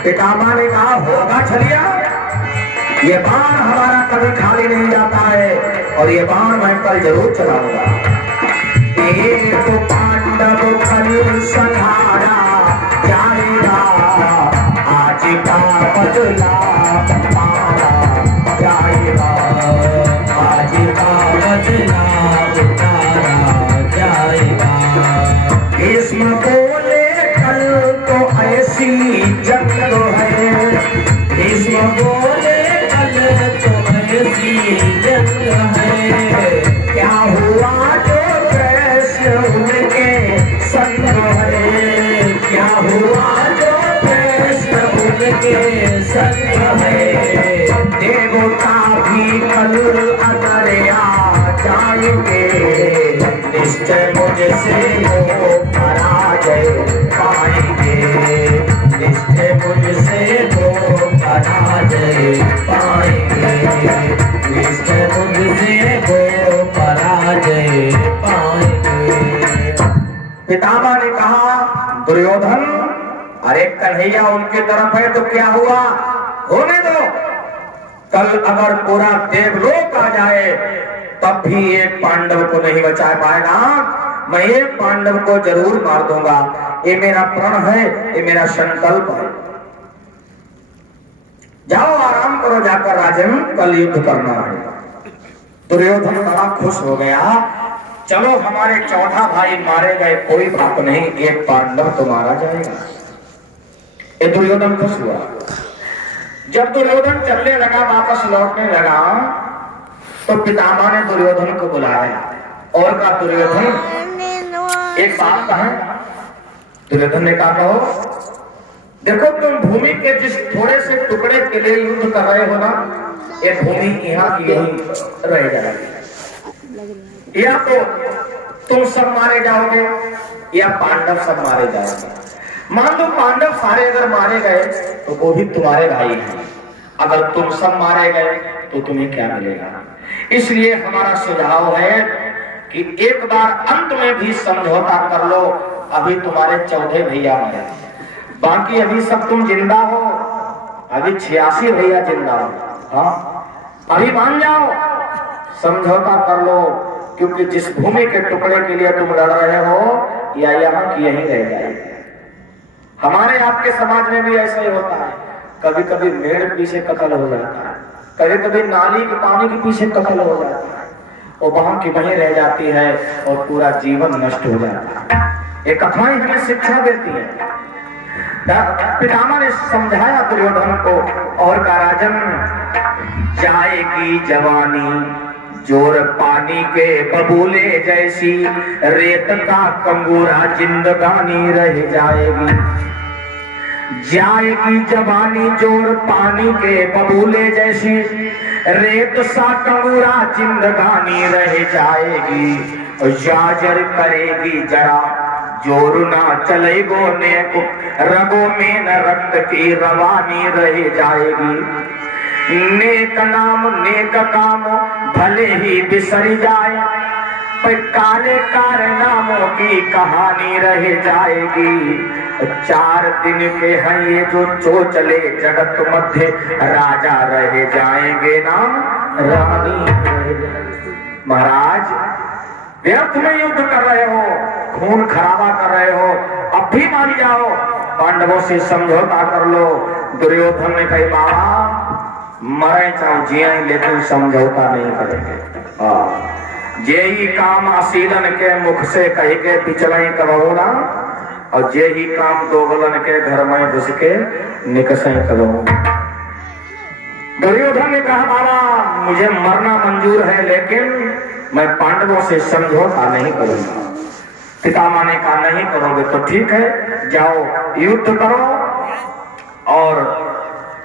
पितामह ने कहा होगा छलिया, ये बाण हमारा कभी खाली नहीं जाता है और ये बाण मैं कल जरूर चलाऊंगा। एक पांडव कल संहारा जाएगा, आज का बदला उतारा जाएगा। आज का बदला उतारा जाएगा। भीष्म बोले कल तो ऐसी जंग है, भीष्म बोले कल तो ऐसी जंग है। क्या हुआ क्या हुआ जो कृष्ण उनके संग है, देवता भी कल अगर आ जाएंगे, निश्चय मुझसे वो पराजय पाएंगे, निश्चय मुझसे वो पराजय पाएंगे, निश्चय मुझसे वो पराजय पाएंगे। पितामह ने कहा दुर्योधन, अरे कन्हैया उनकी तरफ है तो क्या हुआ, होने दो। कल अगर पूरा देवलोक आ जाए तब भी एक पांडव को नहीं बचा पाएगा। मैं एक पांडव को जरूर मार दूंगा, ये मेरा प्रण है, ये मेरा संकल्प है। जाओ आराम करो जाकर राजन, कल युद्ध करना है। दुर्योधन बड़ा खुश हो गया, चलो हमारे 14 भाई मारे गए, कोई बात नहीं, एक पांडव तो मारा जाएगा। ये दुर्योधन खुश हुआ। जब दुर्योधन चलने लगा, वापस लौटने लगा, तो पितामह ने दुर्योधन को बुलाया और कहा दुर्योधन एक बात कहें। दुर्योधन ने कहा कहो। देखो तुम भूमि के जिस थोड़े से टुकड़े के लिए युद्ध कर रहे हो ना, ये भूमि यहाँ की यही रह जाएगी, या तो तुम सब मारे जाओगे या पांडव सब मारे जाओगे। मान लो पांडव सारे अगर मारे गए तो वो भी तुम्हारे भाई हैं, अगर तुम सब मारे गए तो तुम्हें क्या मिलेगा। इसलिए हमारा सुझाव है कि एक बार अंत में भी समझौता कर लो। अभी तुम्हारे 14 भैया मरे, बाकी अभी सब तुम जिंदा हो, अभी 86 भैया जिंदा हो। हाँ, अभी मान जाओ, समझौता कर लो, क्योंकि जिस भूमि के टुकड़े के लिए तुम लड़ रहे हो या यहाँ की यहीं रह जाएगी। हमारे आपके समाज में भी ऐसा ही होता है, कभी कभी मेड़ के पीछे कत्ल हो जाता है, कभी कभी नाली के पानी के पीछे कत्ल हो जाता है, वो वहां की वहीं रह जाती है और पूरा जीवन नष्ट हो जाता है। ये कथाएं हमें शिक्षा देती है। पितामह ने समझाया दुर्योधन को और कहा राजन, जाएगी जवानी जोर पानी के बबूले जैसी, रेत का कंगूरा जिंदगानी रह जाएगी। जाएगी जवानी जोर पानी के बबूले जैसी, रेत सा कंगूरा जिंदगानी रह जाएगी। जाजर करेगी जरा जोर ना चलेगो नेक, रगों में न रक्त की रवानी रह जाएगी। नेक नाम नेक काम भले ही बिसर जाए, पर काले कारनामों की कहानी रह जाएगी। 4 दिन के हैं ये जो चोचले जगत मध्य, राजा रह जाएंगे ना रानी रह जाएगी। महाराज व्यर्थ में युद्ध कर रहे हो, खून खराबा कर रहे हो, अब भी मान जाओ, पांडवों से समझौता कर लो। दुर्योधन ने कही बाबा मरे चाहे जिए, लेकिन समझौता नहीं करेंगे। जे ही काम आसीलन के मुख से कही के पिछले करो ना, और जे ही काम दोगलन के घर में घुस के निकसे करो। दुर्योधन ने कहा बाबा मुझे मरना मंजूर है, लेकिन मैं पांडवों से समझौता नहीं करूंगा। पितामह ने कहा नहीं करोगे तो ठीक है, जाओ युद्ध करो और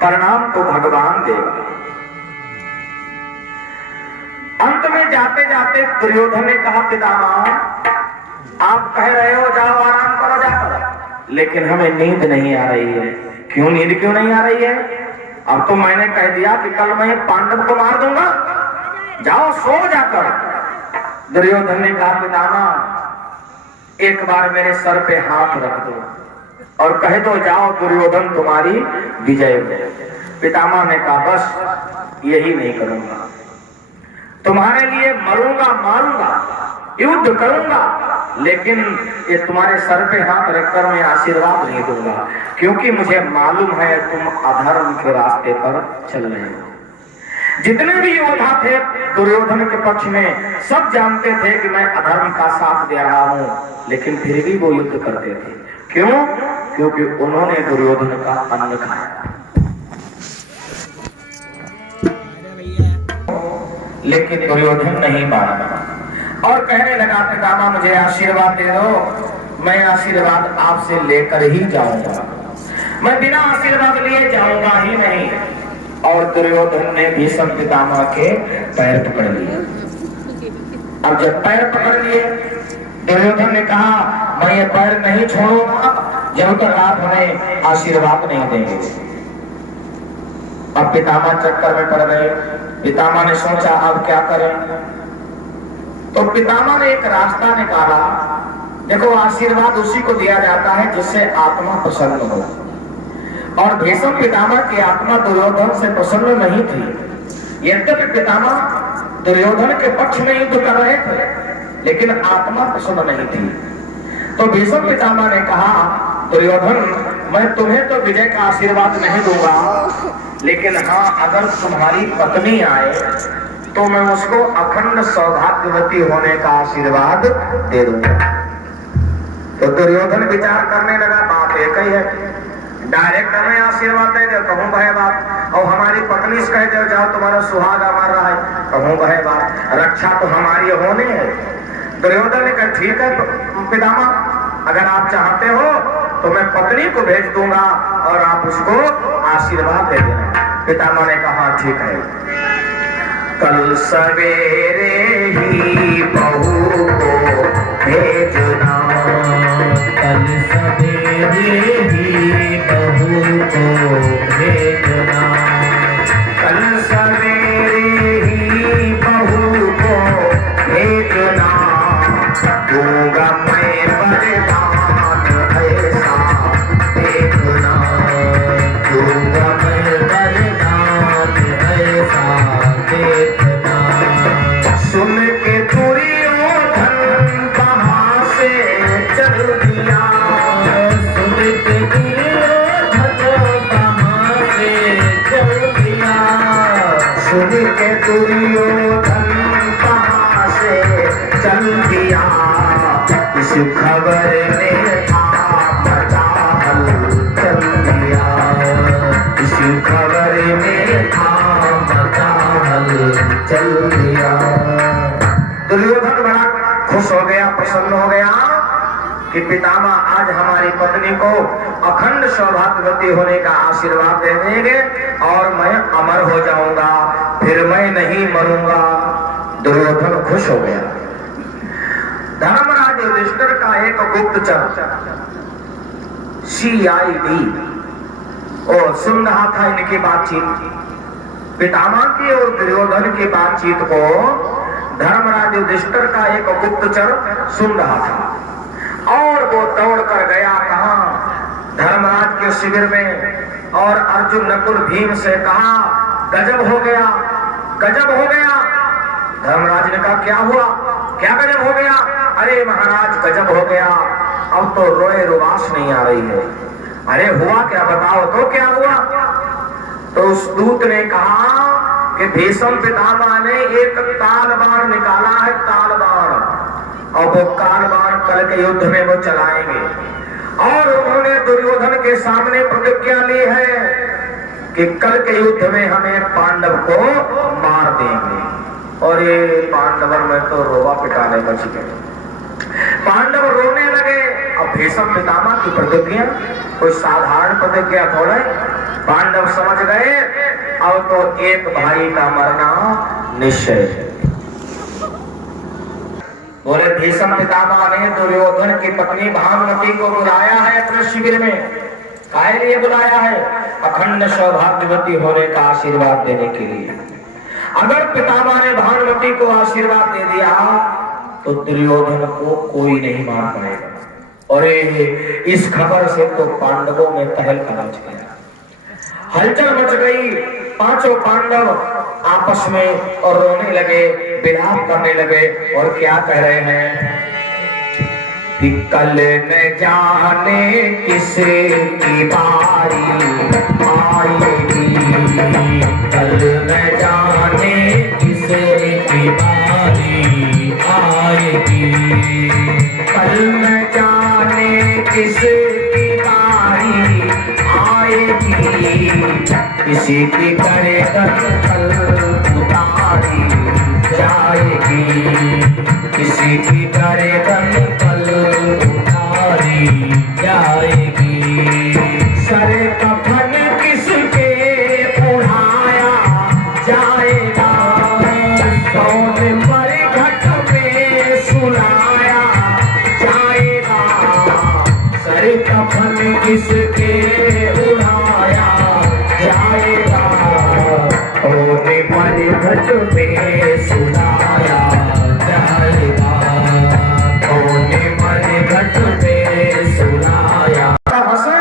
परिणाम तो भगवान देगा। अंत में जाते जाते दुर्योधन ने कहा पितामह आप कह रहे हो जाओ आराम करो जाकर, लेकिन हमें नींद नहीं आ रही है। क्यों नींद क्यों नहीं आ रही है? अब तो मैंने कह दिया कि कल मैं पांडव को मार दूंगा, जाओ सो जाकर। दुर्योधन ने कहा पितामह एक बार मेरे सर पे हाथ रख दो और कह दो जाओ दुर्योधन तुम्हारी विजय हो। पितामह ने कहा बस यही नहीं करूंगा, तुम्हारे लिए मरूंगा मारूंगा युद्ध करूंगा, लेकिन ये तुम्हारे सर पे हाथ रखकर मैं आशीर्वाद नहीं दूंगा, क्योंकि मुझे मालूम है तुम अधर्म के रास्ते पर चल रहे हो। जितने भी योद्धा थे दुर्योधन के पक्ष में सब जानते थे कि मैं अधर्म का साथ दे रहा हूं, लेकिन फिर भी वो युद्ध करते थे। क्यों? क्योंकि उन्होंने दुर्योधन का अन्न खाया। लेकिन दुर्योधन नहीं माना और कहने लगा पितामह मुझे आशीर्वाद दे दो, मैं आशीर्वाद आपसे लेकर ही जाऊंगा, मैं बिना आशीर्वाद लिए जाऊंगा ही नहीं। और दुर्योधन ने भीष्म पितामह के पैर पकड़ लिए। अब जब पैर पकड़ लिए, दुर्योधन ने कहा मैं ये पैर नहीं छोड़ूंगा जब तक आप हमें आशीर्वाद नहीं देंगे। अब पितामह चक्कर में पड़ गए। पितामह ने सोचा अब क्या करें, तो पितामह ने एक रास्ता निकाला। देखो, आशीर्वाद उसी को दिया जाता है जिससे आत्मा प्रसन्न हो, और भीष्म पितामह की आत्मा दुर्योधन से प्रसन्न नहीं थी। यद्यपि पितामह दुर्योधन के पक्ष में युद्ध कर रहे थे, लेकिन आत्मा प्रसन्न नहीं थी। तो भीष्म पितामह ने कहा दुर्योधन, मैं तुम्हें तो विजय का आशीर्वाद नहीं दूंगा, लेकिन हाँ, अगर तुम्हारी पत्नी आए तो मैं उसको अखंड सौभाग्यवती होने का आशीर्वाद दे दूंगा। तो दुर्योधन विचार करने लगा, बात एक ही है, डायरेक्ट हमें आशीर्वाद दे दो, कहूँ वह बात, और हमारी पत्नी से कह दो जाओ तुम्हारा सुहाग हमार रहा है, कहूँ वह बात, रक्षा तो हमारी होनी है। दुर्योधन ने कहा ठीक है पितामह, अगर आप चाहते हो तो मैं पत्नी को भेज दूंगा और आप उसको आशीर्वाद दे देना। पितामह ने कहा ठीक है, कल सवेरे ही बहू को भेजना, कल सवेरे ही बहू को भेजना, कल सवेरे ही बहू को भेजना, दूंगा मैं वरदान ऐसा देखना, दूंगा मैं वरदान ऐसा देखना। सुन के दुर्योधन कहाँ से चल दिया, सुन के दुर्योधन कहाँ से चल दिया, सुन के दुर्योधन कहाँ से चल दिया, इस खबर ने मचाहल चल दिया, इस खबर ने मचाहल चल दिया। दुर्योधन बड़ा खुश हो गया, प्रसन्न हो गया कि पितामह आज हमारी पत्नी को अखंड सौभाग्यवती होने का आशीर्वाद दे देंगे और मैं अमर हो जाऊंगा, फिर मैं नहीं मरूंगा। दुर्योधन खुश हो गया। धर्मराज युधिष्ठिर का एक गुप्तचर CID और सुन रहा था इनकी बातचीत, पितामह की और दुर्योधन की बातचीत को धर्मराज युधिष्ठिर का एक गुप्तचर सुन रहा था, और वो दौड़ कर गया कहा धर्मराज के शिविर में, और अर्जुन नकुल भीम से कहा गजब हो गया, गजब हो गया। धर्मराज ने कहा क्या हुआ, क्या गजब हो गया? अरे महाराज गजब हो गया, अब तो रोए रुबास नहीं आ रही है। अरे हुआ क्या, बताओ तो क्या हुआ? तो उस दूत ने कहा कि भीष्म पितामह ने एक तालबाण निकाला है, तालबाण, और वो तालबाण कल के युद्ध में वो चलाएंगे, और उन्होंने दुर्योधन के सामने प्रतिज्ञा ली है कि कल के युद्ध में हम एक पांडव को मार देंगे। और ये पांडव में तो रोवा पिटाने बच गए, पांडव रोने लगे। अब भीष्म पितामह की प्रतिज्ञा कोई साधारण प्रतिज्ञा थोड़ा, पांडव समझ गए अब तो एक भाई का मरना निश्चय है। बोले भीष्म पितामह ने दुर्योधन की पत्नी भानुमति को बुलाया है अपने शिविर में, काहे लिए बुलाया है? अखंड सौभाग्यवती होने का आशीर्वाद देने के लिए। अगर पितामह ने भानुमति को आशीर्वाद दे दिया तो दुर्योधन को कोई नहीं मार पाएगा। और इस खबर से तो पांडवों में तहलका मच गया, हलचल मच गई। पांचों पांडव आपस में और रोने लगे, विलाप करने लगे, और क्या कह रहे हैं कि कल न जाने किसकी बारी आएगी, कल न जाने किसकी बारी आएगी, कल न जाने किसकी बारी आएगी, किसी की गर्दन कल उतारी जाएगी, किसी की गर्दन कल उतारी जाएगी। सरे कफन किसके उड़ाया जाएगा, कौन मरघट में सुलाया जाएगा। सर कफन किसके उड़ाया जाएगा, कौन मरघट में सुलाया जाएगा। कौन मरघट में सुलाया। हंसे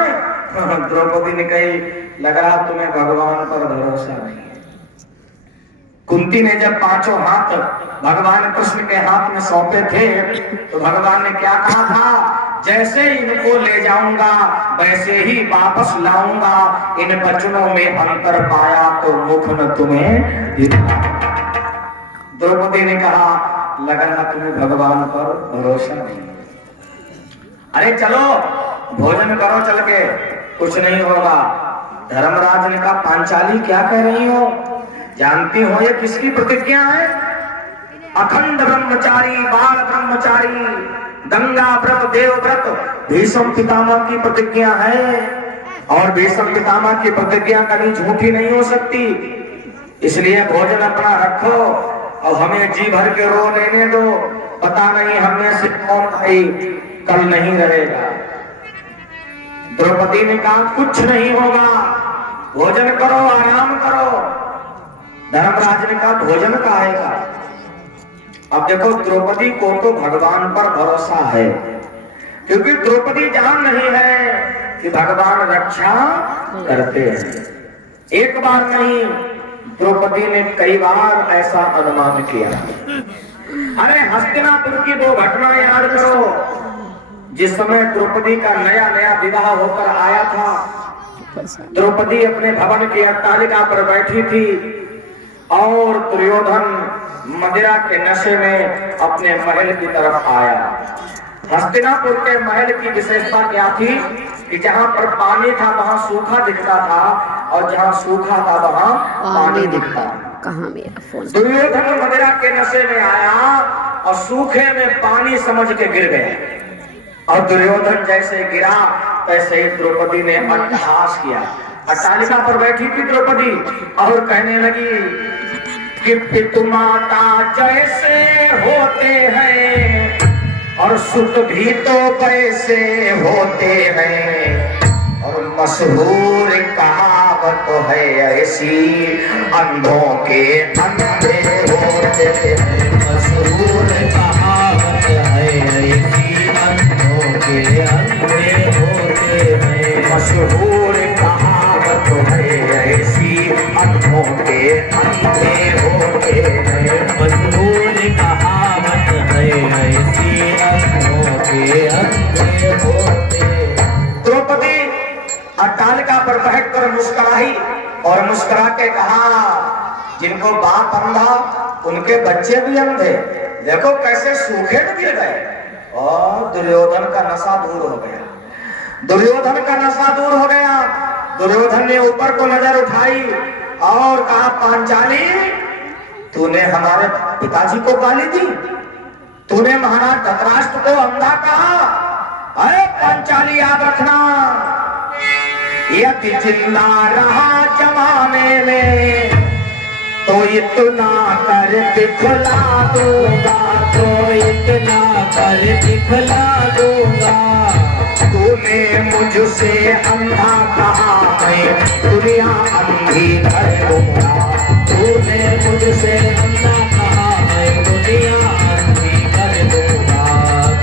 द्रौपदी ने कही, लग रहा तुम्हें भगवान पर भरोसा नहीं है। कुंती ने जब पांचों हाथ भगवान कृष्ण के हाथ में सौंपे थे तो भगवान ने क्या कहा था, जैसे इनको ले जाऊंगा वैसे ही वापस लाऊंगा, इन वचनों में अंतर पाया तो मुख न तुम्हें दिखा। द्रौपदी ने कहा, लग रहा तुम्हें भगवान पर भरोसा नहीं है। अरे चलो भोजन करो चल के, कुछ नहीं होगा। धर्मराज ने कहा, पांचाली क्या कह रही हो, जानती हो ये किसकी प्रतिज्ञा है? अखंड ब्रह्मचारी, बाल ब्रह्मचारी, गंगा व्रत, देव व्रत, भीष्म पितामह की प्रतिज्ञा है। और भीष्म पितामह की प्रतिज्ञा कभी झूठी नहीं हो सकती। इसलिए भोजन अपना रखो और हमें जी भर के रो लेने दो, पता नहीं हमें से कौन भाई कल नहीं रहेगा। द्रौपदी ने कहा, कुछ नहीं होगा, भोजन करो, आराम करो। धर्मराज ने कहा, भोजन का आएगा। अब देखो द्रौपदी को तो भगवान पर भरोसा है, क्योंकि द्रौपदी जान नहीं है कि भगवान रक्षा करते हैं। एक बार नहीं, द्रौपदी ने कई बार ऐसा अनुमान किया। अरे हस्तिनापुर की दो घटना याद करो। जिस समय द्रौपदी का नया नया विवाह होकर आया था, द्रौपदी अपने भवन की अट्टालिका पर बैठी थी और दुर्योधन मदिरा के नशे में अपने महल की तरफ आया। हस्तिनापुर के महल की विशेषता क्या थी कि जहां पर पानी था वहां सूखा दिखता था, और जहां सूखा था वहां पानी दिखता। कहाँ मेरा फोन? दुर्योधन मदिरा के नशे में आया और सूखे में पानी समझ के गिर गया, और दुर्योधन जैसे गिरा तैसे ही द्रौपदी ने अट्टहास किया। अट्टालिका पर बैठी थी द्रौपदी और कहने लगी कि पितुमाता जैसे होते हैं और सुख भी तो वैसे होते हैं, और मशहूर कहावत है ऐसी, अंधों के अंधे होते हैं। मशहूर कहावत है ऐसी, अंधों के अंधे होते हैं। मशहूर कहावत है ऐसी, अंधों के अंधे होते हैं। मशहूर कहावत है ऐसी, अंधों के अंधे होते हैं। द्रौपदी अट्टालिका पर बैठकर मुस्कुराई और मुस्कुरा के कहा, जिनको बाप अंधा उनके बच्चे भी अंधे, देखो कैसे सूखे में गिर गए। और दुर्योधन का नशा दूर हो गया, दुर्योधन का नशा दूर हो गया। दुर्योधन ने ऊपर को नजर उठाई और कहा, पांचाली तूने हमारे पिताजी को गाली दी, तूने महाराज धृतराष्ट्र को अंधा कहा। अरे पांचाली याद रखना, यदि जिंदा रहा जमाने में तो इतना कर दिखला दूंगा, तो इतना कर दिखला दूंगा। तूने मुझसे अंधा कहा, मैं दुनिया अंधी कर दूंगा। तूने मुझसे अंधा कहा, मैं दुनिया अंधी कर दूंगा।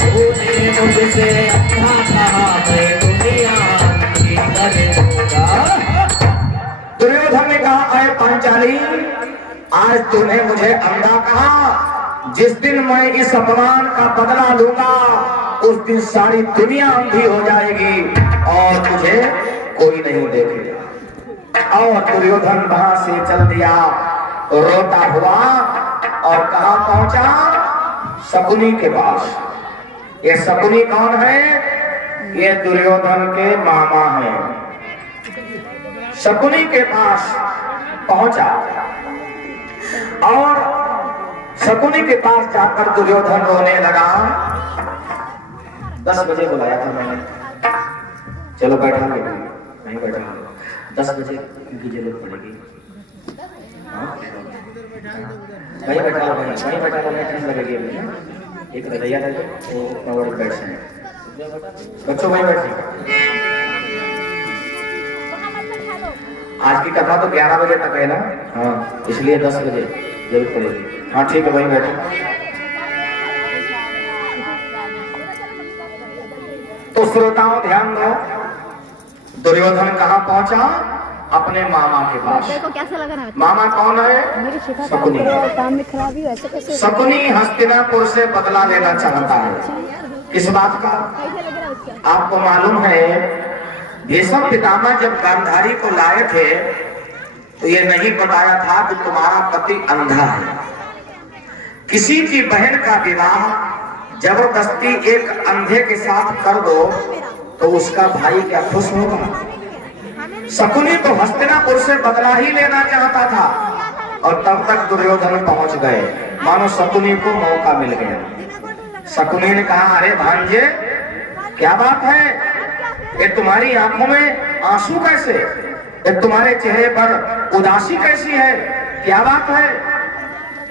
तूने मुझसे अंधा कहा, मैं दुनिया अंधी कर दूंगा। दुर्योधन ने कहा, अरे पांचाली आज तूने मुझे अंधा कहा, जिस दिन मैं इस अपमान का बदला लूंगा उस दिन सारी दुनिया अंधी हो जाएगी और तुझे कोई नहीं देखेगा। और दुर्योधन वहां से चल दिया रोता हुआ और कहां पहुंचा? शकुनी के पास। ये शकुनी कौन है? ये दुर्योधन के मामा हैं। शकुनी के पास पहुंचा और शकुनी के पास जाकर दुर्योधन रोने लगा। 10 बजे बुलाया था मैंने। चलो बैठा लो, नहीं बैठा लो, 10 बजे की जरूरत पड़ेगी। हाँ वहीं बैठा लो, वहीं बैठा लो, टाइम लगेगी अभी। एक रजैया दे दो तो उतना बड़े बैठ जाए बच्चों, वहीं बैठे। आज की कथा तो 11 बजे तक है ना, हाँ इसलिए 10 बजे जरूरत पड़ेगी। हाँ ठीक है, वहीं बैठो। तो श्रोताओं ध्यान दो, दुर्योधन कहाँ पहुंचा? अपने मामा के पास। देखो कैसा लग रहा है। मामा कौन है? मेरी शिखा शकुनी। काम में खराबी वैसे कैसे? शकुनी हस्तिनापुर से बदला लेना चाहता है। किस बात का? कैसे लग रहा है उसका? आपको मालूम है भीष्म पितामह जब गांधारी को लाए थे तो ये नहीं बताया था कि तुम्हारा पति अंधा है। किसी की बहन का विवाह जबरदस्ती एक अंधे के साथ कर दो तो उसका भाई क्या खुश होगा? शकुनी तो हस्तिनापुर से बदला ही लेना चाहता था और तब तक दुर्योधन पहुंच गए। मानो शकुनी को मौका मिल गया। शकुनी ने कहा, अरे भांजे क्या बात है, ये तुम्हारी आंखों में आंसू कैसे, ये तुम्हारे चेहरे पर उदासी कैसी है, क्या बात है?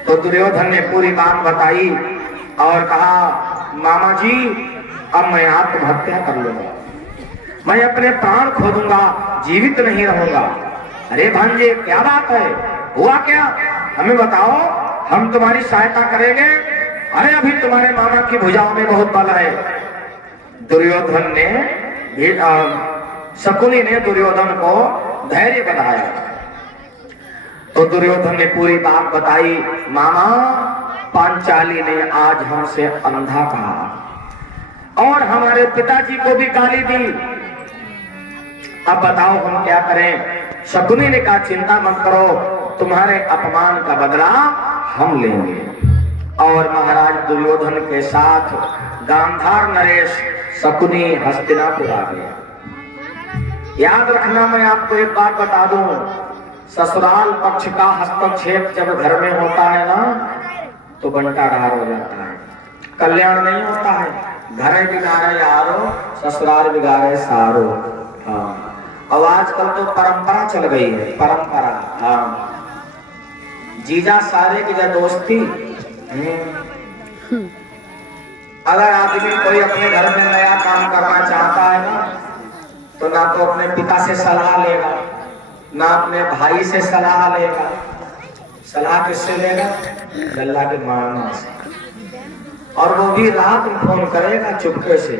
तो दुर्योधन ने पूरी बात बताई और कहा, मामा जी अब मैं आत्महत्या कर लूंगा, मैं अपने प्राण खो दूंगा, जीवित नहीं रहूंगा। अरे भांजे क्या बात है, हुआ क्या, हमें बताओ, हम तुम्हारी सहायता करेंगे। अरे अभी तुम्हारे मामा की भुजाओं में बहुत बल है। दुर्योधन ने शकुनी ने दुर्योधन को धैर्य बताया। तो दुर्योधन ने पूरी बात बताई, मामा पांचाली ने आज हमसे अंधा कहा और हमारे पिताजी को भी गाली दी, अब बताओ हम क्या करें? शकुनी ने कहा, चिंता मत करो, तुम्हारे अपमान का बदला हम लेंगे। और महाराज दुर्योधन के साथ गांधार नरेश शकुनी हस्तिनापुर आ गया। याद रखना, मैं आपको एक बात बता दूं, ससुराल पक्ष का हस्तक्षेप जब घर में होता है ना तो बंटाढार हो जाता है, कल्याण नहीं होता है। घर बिगाड़े यारो, ससुराल बिगाड़े सारो। हाँ, अब आजकल तो परंपरा चल गई है, परंपरा। हाँ, जीजा सारे की दोस्ती। अगर आदमी कोई अपने घर में नया काम करना चाहता है ना तो ना तो अपने पिता से सलाह लेगा, ना अपने भाई से सलाह लेगा। सलाह किससे लेगा? लल्ला के मामा से। और वो भी रात में फोन करेगा चुपके से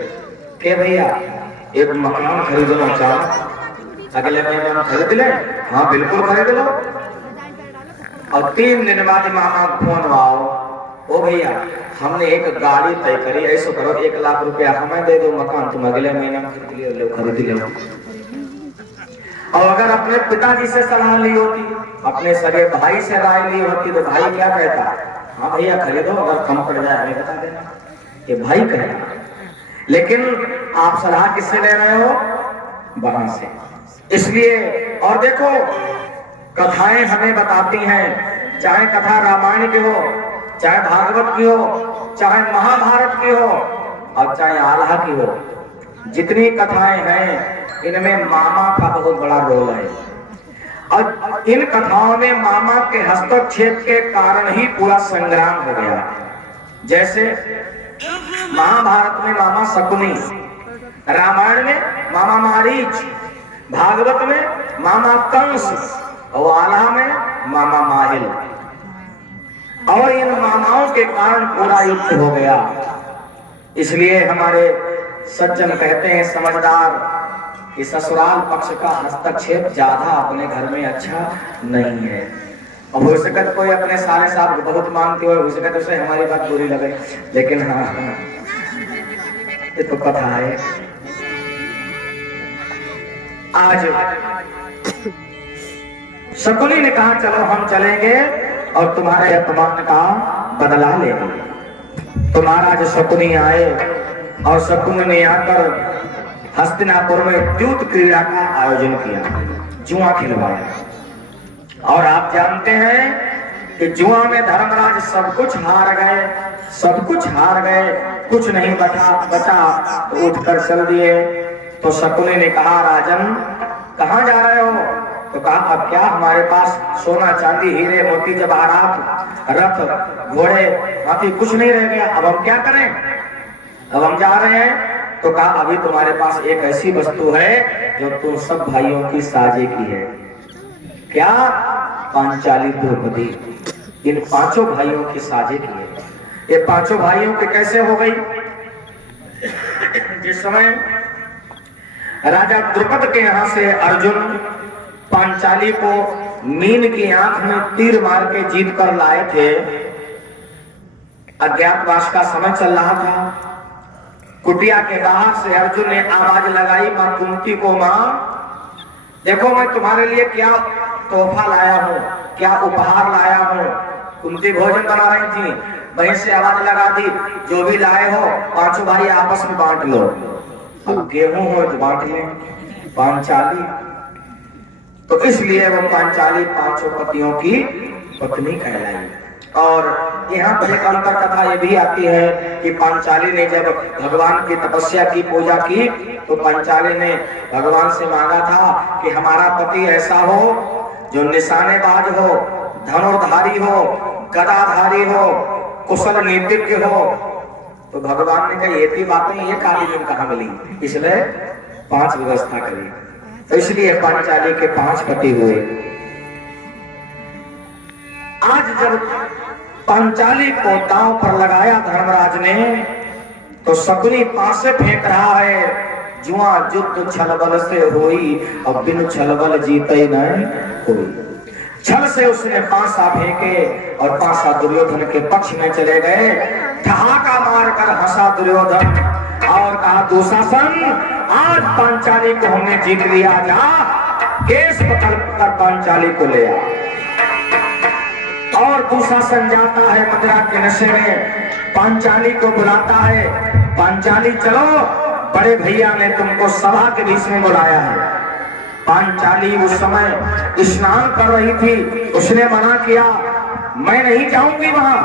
कि भैया एक मकान खरीदना चाहो, अगले महीने में खरीद ले। हाँ बिल्कुल खरीद लो। और 3 दिन बाद मामा फोन आओ, ओ भैया हमने एक गाड़ी तय करी, ऐसा करो 1 लाख रुपया हमें दे दो, मकान तुम अगले महीने में खरीद लो। और अगर अपने पिताजी से सलाह ली होती, अपने सगे भाई से राय ली होती तो भाई क्या कहता? हाँ भैया खरीदो, अगर कम पड़ जाए हमें बता देना, ये भाई कहता। लेकिन आप सलाह किससे ले रहे हो? वहां से। इसलिए और देखो, कथाएं हमें बताती हैं, चाहे कथा रामायण की हो, चाहे भागवत की हो, चाहे महाभारत की हो और चाहे आल्हा की हो, जितनी कथाएं हैं इनमें मामा का बहुत बड़ा रोल है। और इन कथाओं में मामा के हस्तक्षेप के कारण ही पूरा संग्राम हो गया। जैसे महाभारत में मामा शकुनी, रामायण में मामा मारीच, भागवत में मामा कंस और आल्हा में मामा माहिल। और इन मामाओं के कारण पूरा युद्ध हो गया। इसलिए हमारे सज्जन कहते हैं, समझदार, कि ससुराल पक्ष का हस्तक्षेप ज्यादा अपने घर में अच्छा नहीं है। और हो सके तो कोई अपने साले साहब को बहुत मानते हो सके तो उसे हमारी बात बुरी लगे, लेकिन हाँ ये तो कथा है। आज शकुनी ने कहा चलो हम चलेंगे और तुम्हारे अपमान का बदला लेंगे। तो महाराज शकुनी आए और शकुनी ने आकर हस्तिनापुर में द्यूत क्रीड़ा का आयोजन किया, जुआ खिलवाया। और आप जानते हैं कि जुआ में धर्मराज सब कुछ हार गए, सब कुछ हार गए, कुछ नहीं बचा तो उठकर चल दिए। तो शकुनी ने कहा, राजन कहाँ जा रहे हो? तो कहा, अब क्या हमारे पास सोना चांदी हीरे मोती जवाहरात रथ घोड़े हाथी कुछ नहीं रह गया, अब हम क्या करें? अब हम जा रहे हैं। तो कहा, अभी तुम्हारे पास एक ऐसी वस्तु है जो तुम सब भाइयों की साझे की है। क्या? पांचाली द्रौपदी इन पांचों भाइयों की साझे की है। ये पांचों भाइयों की कैसे हो गई? जिस समय राजा द्रुपद के यहाँ से अर्जुन पांचाली को मीन की आंख में तीर मार के जीत कर लाए थे, अज्ञातवास का समय चल रहा था। कुटिया के बाहर से अर्जुन ने आवाज लगाई, मां कुंती को, मां देखो मैं तुम्हारे लिए क्या तोहफा लाया हूँ, क्या उपहार लाया हूँ। कुंती भोजन बना रही थी, वहीं से आवाज लगा दी, जो भी लाए हो पांचों भाई आपस में बांट लो। अब गेहूं हो तो बांट ले। पांचाली, तो इसलिए वो पांचाली पांचों पतियों की पत्नी कहलाई। और यहाँ पर एक अंतर कथा ये भी आती है कि पांचाली ने जब भगवान की तपस्या की, पूजा की, तो पांचाली ने भगवान से मांगा था कि हमारा पति ऐसा हो जो निशानेबाज हो, धनुर्धारी हो, गदाधारी हो, कुशल नीतिज्ञ हो। तो भगवान ने कहा, ये भी बातें ये काली में कहाँ मिली, इसलिए 5 व्यवस्था करी। तो इसलिए पांचाली के 5 पति हुए। आज जब पांचाली को दांव पर लगाया धर्मराज ने, तो शकुनी पासे फेंक रहा है, जुआ युद्ध छल बल से होई, और बिन छल बल जीते न कोई। छल से उसने पांसा फेंके और पांसा दुर्योधन के पक्ष में चले गए। ठहाका मारकर हंसा दुर्योधन और कहा, दुशासन आज पांचाली को हमने जीत लिया, जा केस पकड़कर पांचाली को ले आ। और दुशासन जाता है मदिरा के नशे में, पांचाली को बुलाता है, पांचाली चलो, बड़े भैया ने तुमको सभा के बीच में बुलाया है। पांचाली उस समय स्नान कर रही थी, उसने मना किया, मैं नहीं जाऊंगी वहां।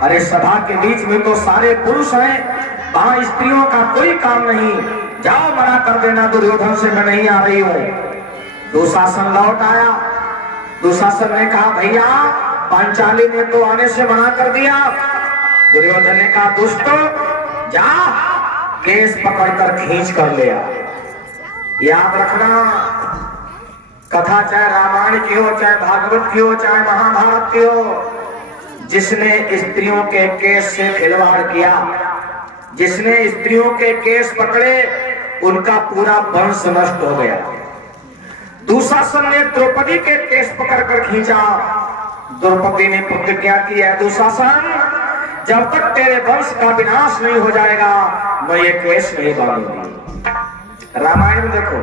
अरे सभा के बीच में तो सारे पुरुष हैं, वहां स्त्रियों का कोई काम नहीं, जाओ मना कर देना दुर्योधन से, मैं नहीं आ रही हूं। दुशासन लौट आया। दुशासन ने कहा, भैया पांचाली ने तो आने से मना कर दिया। दुर्योधन ने कहा, दुष्टो जा केस पकड़कर खींच कर ले आ। याद रखना, कथा चाहे रामायण की हो, चाहे भागवत की हो, चाहे महाभारत की हो, जिसने स्त्रियों के केस से खिलवाड़ किया, जिसने स्त्रियों के केस पकड़े, उनका पूरा वंश नष्ट हो गया। दुशासन ने द्रौपदी के केस पकड़कर खींचा। द्रौपदी ने प्रतिज्ञा की है, दुशासन जब तक तेरे वंश का विनाश नहीं हो जाएगा मैं ये केस नहीं बांधूंगी। रामायण में देखो,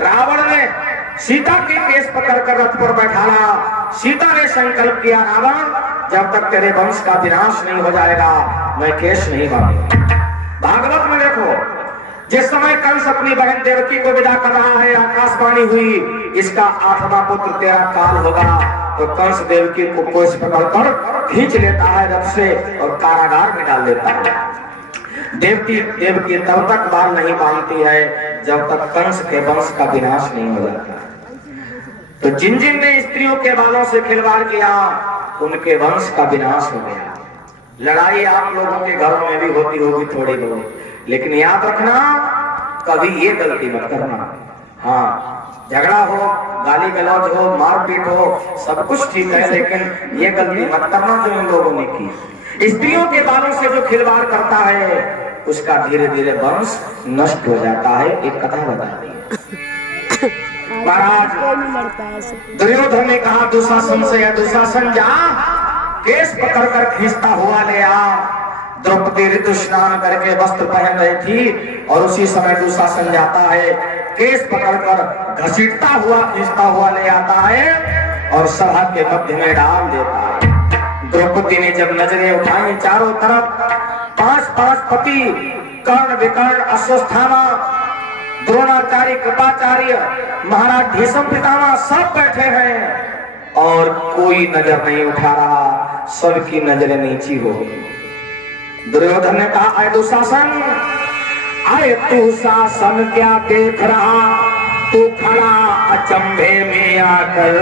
रावण ने सीता के केस पकड़कर रथ पर बैठाला। सीता ने संकल्प किया, रावण जब तक तेरे वंश का विनाश नहीं हो जाएगा मैं केस नहीं बांधूंगी। भागवत में देखो, जिस समय कंस अपनी बहन देवकी को विदा कर रहा है, आकाशवाणी हुई, इसका 8वां पुत्र तेरा काल होगा। तो कंस देवकी को कोस पकड़कर खींच लेता है रथ से और कारागार में डाल देता है। देवकी तब तक बाल नहीं बांधती है जब तक कंस के वंश का विनाश नहीं हो जाता। तो जिन जिन ने स्त्रियों के बालों से खिलवाड़ किया, उनके वंश का विनाश हो गया। लड़ाई आप लोगों के घरों में भी होती होगी थोड़ी बहुत, लेकिन याद रखना कभी ये गलती मत करना। हाँ, झगड़ा हो, गाली गलौज हो, मारपीट हो, सब कुछ ठीक है, लेकिन ये गलती मत करना जो इन लोगों ने की। स्त्रियों के बालों से जो खिलवाड़ करता है उसका धीरे धीरे वंश नष्ट हो जाता है। एक कथा बता दी महाराज। दुर्योधन ने कहा दुशासन से, दुशासन जा केस पकड़कर खींचता हुआ ले आ। द्रौपदी ऋतु स्नान करके वस्त्र पहन रही थी और उसी समय दुशासन जाता है, केस पकड़कर घसीटता हुआ खींचता हुआ ले आता है और सभा के मध्य में डाल देता है। द्रौपदी ने जब नजरें उठाई, चारों तरफ 5 पति, कर्ण, विकर्ण, अश्वत्थामा, द्रोणाचार्य, कृपाचार्य, महाराज भीष्म पितामह सब बैठे हैं और कोई नजर नहीं उठा रहा, सबकी नजरें नीची हो गई। दुर्योधन ने कहा, दुशासन आए तू शासन क्या देख रहा, तू खड़ा अचंभे में आकर,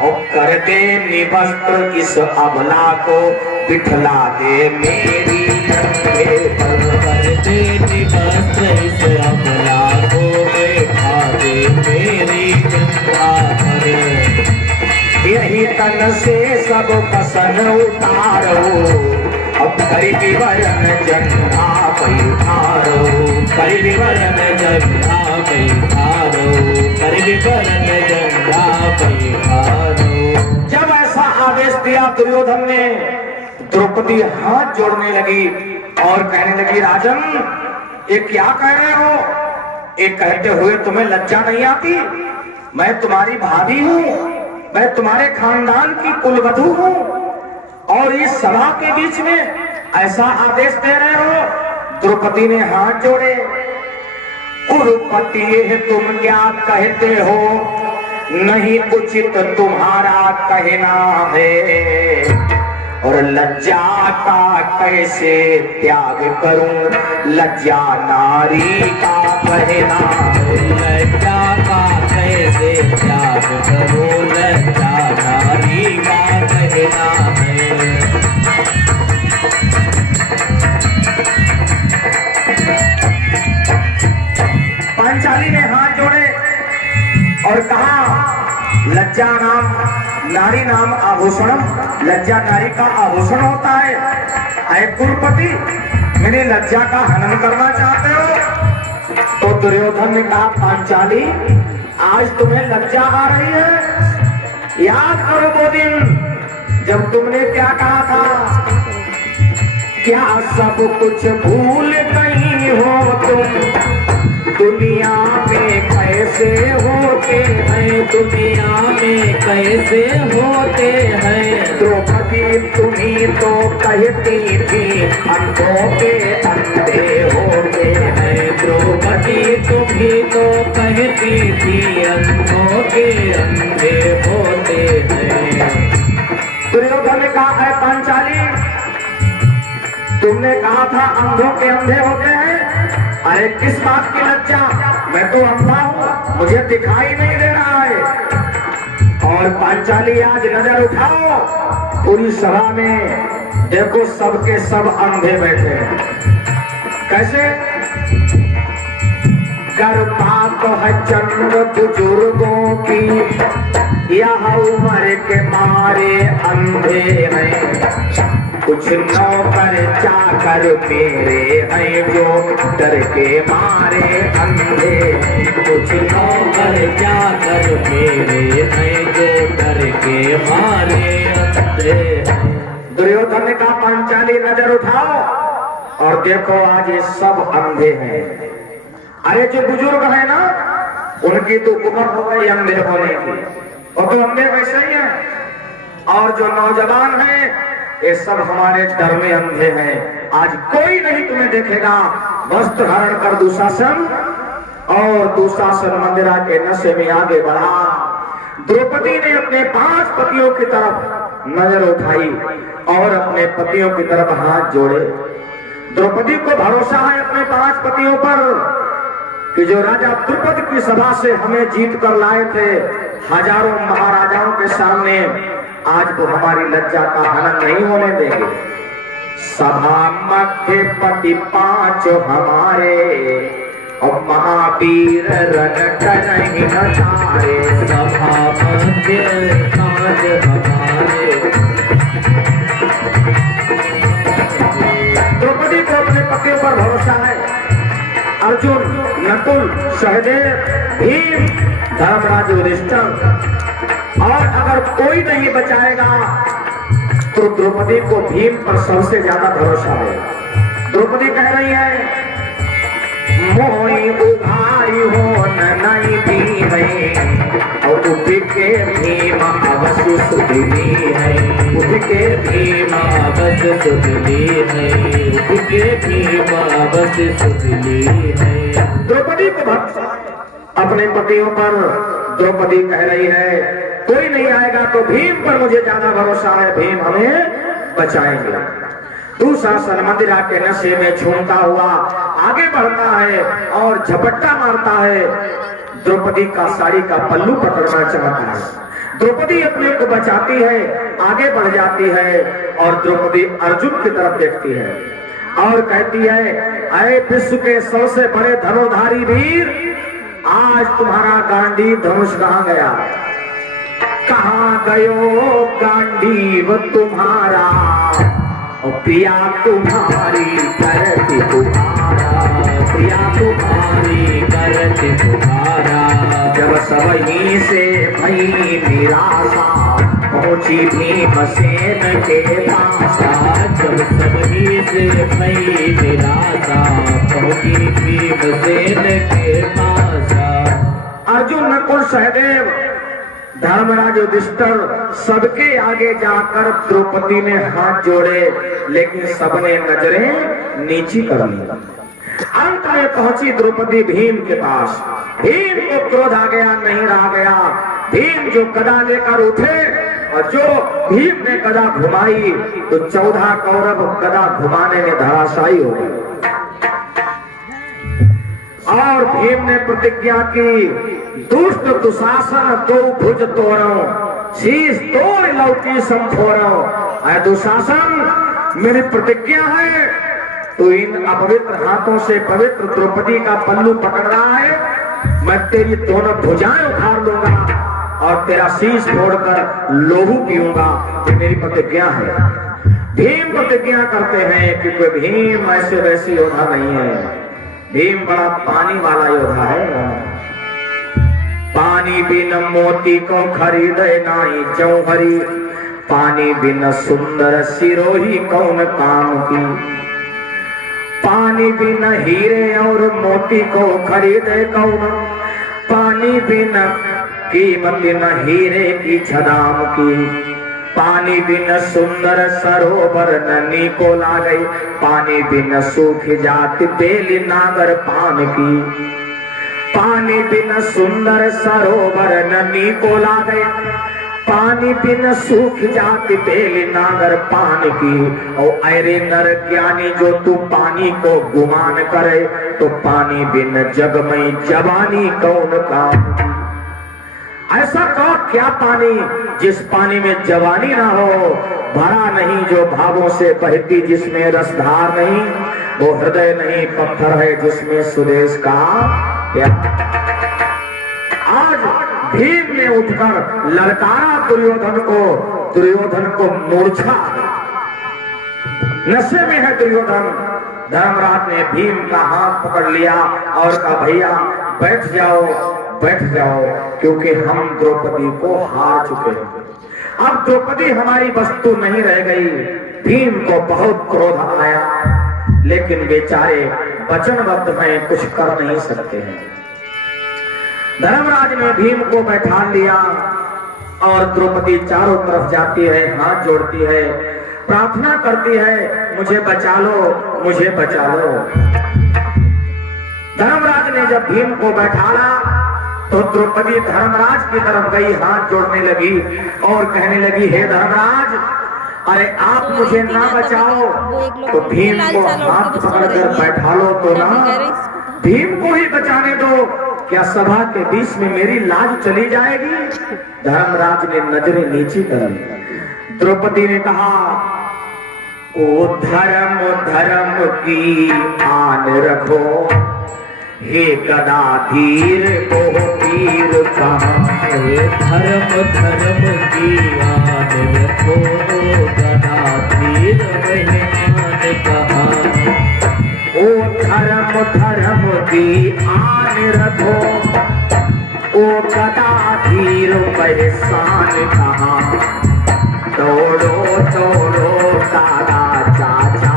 और कर दे निवस्त्र इस अबला को, बिठला दे मेरी कंधे पर। कर दे निवस्त्र इस अबला को, बैठा दे मेरी कंधा पर। यही तन से सब पसन उतारो, अब करी विवरण जन्मा बैठारो, करी विवरण जन्मा बैठारो, करी विवरण जन्मा बैठारो। जब ऐसा आदेश दिया दुर्योधन ने, द्रौपदी हाथ जोड़ने लगी और कहने लगी, राजन ये क्या कह रहे हो? ये कहते हुए तुम्हें लज्जा नहीं आती? मैं तुम्हारी भाभी हूँ, मैं तुम्हारे खानदान की कुलवधू हूँ, और इस सभा के बीच में ऐसा आदेश दे रहे हो? द्रौपदी ने हाथ जोड़े। कुरुपति ये तुम क्या कहते हो, नहीं उचित तुम्हारा कहना है, और लज्जा का कैसे त्याग करूं, लज्जा नारी का कहना है। लज्जा का कैसे त्याग करो, लज्जा नारी का कहना है। पांचाली ने हाथ जोड़े और कहा, लज्जा नारी नाम आभूषणम, लज्जा नारी का आभूषण होता है। अरे कुरुपति, मेरी लज्जा का हनन करना चाहते हो? तो दुर्योधन ने कहा, पांचाली आज तुम्हें लज्जा आ रही है? याद करो वो दिन जब तुमने क्या कहा था, क्या सब कुछ भूल गई हो तुम, दुनिया में कैसे होते हैं, दुनिया में कैसे होते हैं। द्रौपदी तुम्ही तो कहती थी, अंधों के अंधे होते हैं। द्रौपदी तुम्ही तो कहती थी, अंधों के अंधे होते हैं। दुर्योधन ने कहा, है पांचाली तुमने कहा था अंधों के अंधे होते हैं, अरे किस बात की लज्जा? मैं तो अंधा हूँ, मुझे दिखाई नहीं दे रहा है। और पांचाली आज नजर उठाओ, पूरी सभा में देखो सबके सब अंधे बैठे हैं। कैसे? गर्भपात है चंद बुजुर्गों की, यह उम्र के मारे अंधे हैं। कुछ नौकर चाकर मेरे हैं जो डर के मारे अंधे, कुछ नौकर चाकर मेरे हैं जो डर के मारे अंधे। दुर्योधन ने कहा, पांचाली नजर उठाओ और देखो आज ये सब अंधे हैं। अरे जो बुजुर्ग है ना, उनकी तो उम्र हो गई अंधे होने की, वो तो अंधे वैसे ही हैं। और जो नौजवान हैं ये सब हमारे डर में अंधे हैं। आज कोई नहीं तुम्हें देखेगा। वस्त्र धारण कर दुशासन, और दुशासन मंदिरा के नशे में आगे बढ़ा। द्रौपदी ने अपने 5 पतियों की तरफ नजर उठाई और अपने पतियों की तरफ हाथ जोड़े। द्रौपदी को भरोसा है अपने 5 पतियों पर कि जो राजा द्रुपद की सभा से हमें जीत कर लाए थे, हजारों महाराजाओं के सामने, आज वो हमारी लज्जा का हनन नहीं होने देंगे। सभा मध्य पति 5 हमारे, और महावीर रन करहि नचारे। सभा मध्य 5 हमारे। द्रौपदी को अपने पतियों पर भरोसा है। अर्जुन, नकुल, सहदेव, भीम, धर्मराज, युधिष्ठिर, और अगर कोई नहीं बचाएगा तो द्रौपदी को भीम पर सबसे ज्यादा भरोसा है। द्रौपदी कह रही है, मोई उघारी हो नहीं दी है, और उठके भीम अवश्य सुधली है। उठके भीम अवश्य सुधली है, उठके भीम अवश्य सुधली है। द्रौपदी को भरोसा अपने पतियों पर। द्रौपदी कह रही है, कोई नहीं आएगा तो भीम पर मुझे ज्यादा भरोसा है, भीम हमें बचाएंगे। दुशासन मंदिरा के नशे में झूमता हुआ आगे बढ़ता है और झपट्टा मारता है। द्रौपदी का साड़ी का पल्लू पकड़ना चाहता है। द्रौपदी अपने को बचाती है, आगे बढ़ जाती है और द्रौपदी अर्जुन की तरफ देखती है और कहती है, अरे विश्व के सबसे बड़े धनुर्धारी वीर, आज तुम्हारा गांडीव धनुष कहाँ गया? कहाँ गयो गांडीव तुम्हारा? और प्रिया तुम्हारी करती पुकारा, प्रिया तुम्हारी करती पुकारा। जब सब ही से भई निराशा, पहुंची भीमसेन के पास। जब सब ही से भई निराशा, पहुंची भीमसेन के पास। अर्जुन, नकुल, सहदेव, धर्मराज, युधिष्ठिर सबके आगे जाकर द्रौपदी ने हाथ जोड़े, लेकिन सबने नजरें नीची कर ली। अंत में पहुंची द्रौपदी भीम के पास। भीम को क्रोध आ गया, नहीं रहा गया। भीम जो गदा लेकर उठे और जो भीम ने गदा घुमाई तो 14 कौरव गदा घुमाने में धराशायी हो गए। और भीम ने प्रतिज्ञा की, दुष्ट दुशासन दो भुज तोड़ो, शीश तोड़ लौकी संफोड़ो। अरे दुशासन, मेरी प्रतिज्ञा है, तू इन अपवित्र हाथों से पवित्र द्रौपदी का पल्लू पकड़ रहा है, मैं तेरी दोनों भुजाएं उखाड़ लूंगा और तेरा शीश फोड़कर लोहू पीऊंगा। ये मेरी प्रतिज्ञा है। भीम प्रतिज्ञा करते हैं कि कोई भीम ऐसे वैसे योद्धा नहीं है। भीम बड़ा पानी वाला योद्धा है। पानी बिन मोती को खरीदे नाई जौहरी, पानी बिन सुंदर सिरोही कौन काम की। पानी बिन हीरे और मोती को खरीदे कौन, पानी बिन कीमत न हीरे की छदाम की। पानी बिन सुंदर सरोवर ननी को लागे, पानी बिन सूख जाति बेली नागर पान की। पानी बिन सुंदर सरोवर ननी को लागे, पानी बिन सूख जाति बेली नागर पान की। और अरे नर ज्ञानी, जो तू पानी को गुमान करे, तो पानी बिन जग में जवानी कौन काम। ऐसा कहो क्या पानी जिस पानी में जवानी ना हो, भरा नहीं जो भावों से बहती, जिसमें रसधार नहीं, वो हृदय नहीं पत्थर है जिसमें सुदेश का प्यार। आज भीम ने उठकर ललकारा दुर्योधन को। दुर्योधन को मूर्छा, नशे में है दुर्योधन। धर्मराज ने भीम का हाथ पकड़ लिया और कहा, भैया बैठ जाओ, बैठ जाओ, क्योंकि हम द्रौपदी को हार चुके हैं। अब द्रौपदी हमारी वस्तु नहीं रह गई। भीम को बहुत क्रोध आया, लेकिन बेचारे वचनबद्ध हैं, कुछ कर नहीं सकते हैं। धर्मराज ने भीम को बैठा लिया और द्रौपदी चारों तरफ जाती है, हाथ जोड़ती है, प्रार्थना करती है, मुझे बचा लो, मुझे बचा लो। धर्मराज ने जब भीम को बैठाला तो द्रौपदी धर्मराज की तरफ गई, हाथ जोड़ने लगी और कहने लगी, हे धर्मराज, अरे आप मुझे ना बचाओ तो भीम को हाथ पकड़कर बैठा लो तो ना, भीम को ही बचाने दो, क्या सभा के बीच में मेरी लाज चली जाएगी? धर्मराज ने नजरें नीची करी। द्रौपदी ने कहा, ओ धर्म धर्म की आन रखो, हे गदाधीर को पीर कहाँ। धर्म धर्म की आन रखो, गदाधीर बहमान कहाँ। ओ धर्म धर्म की आन रखो, ओ गदाधीर बहसान कहाँ। दौड़ो दौड़ो दादा चाचा,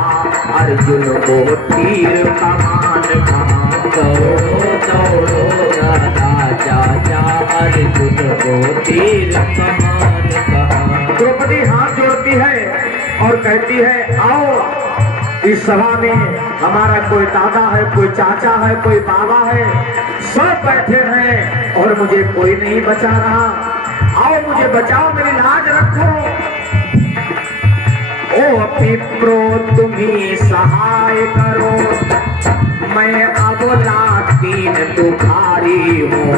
अर्जुन को तीर कमान कहाँ। दौड़ो दौड़ो दादा चाचा, अर्जुन को तीर कमान कहाँ। द्रौपदी हाथ जोड़ती है और कहती है, आओ इस सभा में हमारा कोई दादा है, कोई चाचा है, कोई बाबा है, सब बैठे हैं और मुझे कोई नहीं बचा रहा। आओ मुझे बचाओ, मेरी लाज रखो। ओ विप्रो तुम ही सहाय करो, मैं अब लातीन तुम्हारी हूँ,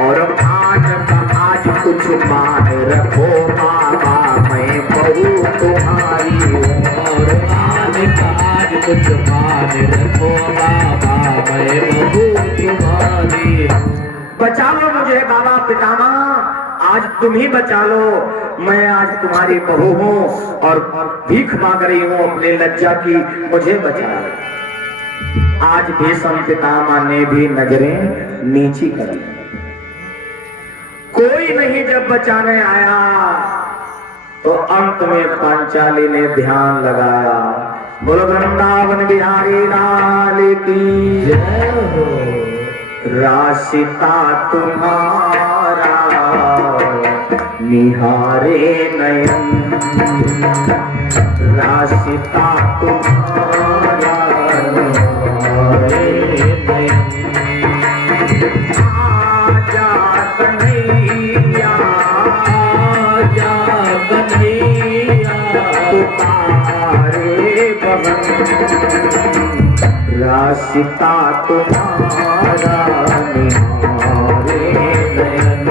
और आज कुछ मान रखो बाबा, मैं बहू तुम्हारी हूँ, और आज कुछ मान रखो बाबा, मैं बहू तुम्हारी हूँ। बचा लो मुझे बाबा पितामह, आज तुम ही बचा लो, मैं आज तुम्हारी बहू हूँ और भीख मांग रही हूँ अपने लज्जा की, मुझे बचा लो। आज भीष्म पितामह ने भी नजरें नीची कर ली, कोई नहीं जब बचाने आया तो अंत में पांचाली ने ध्यान लगाया। बोलो वृंदावन बिहारी लाल की जय हो। राशिता तुम्हारा निहारे नयन, राशिता तुम्हारा निहारे नयन, आजा कन्हैया, आजा कन्हैया, पुकारे बहन, राशिता तुम्हारा निहारे नयन,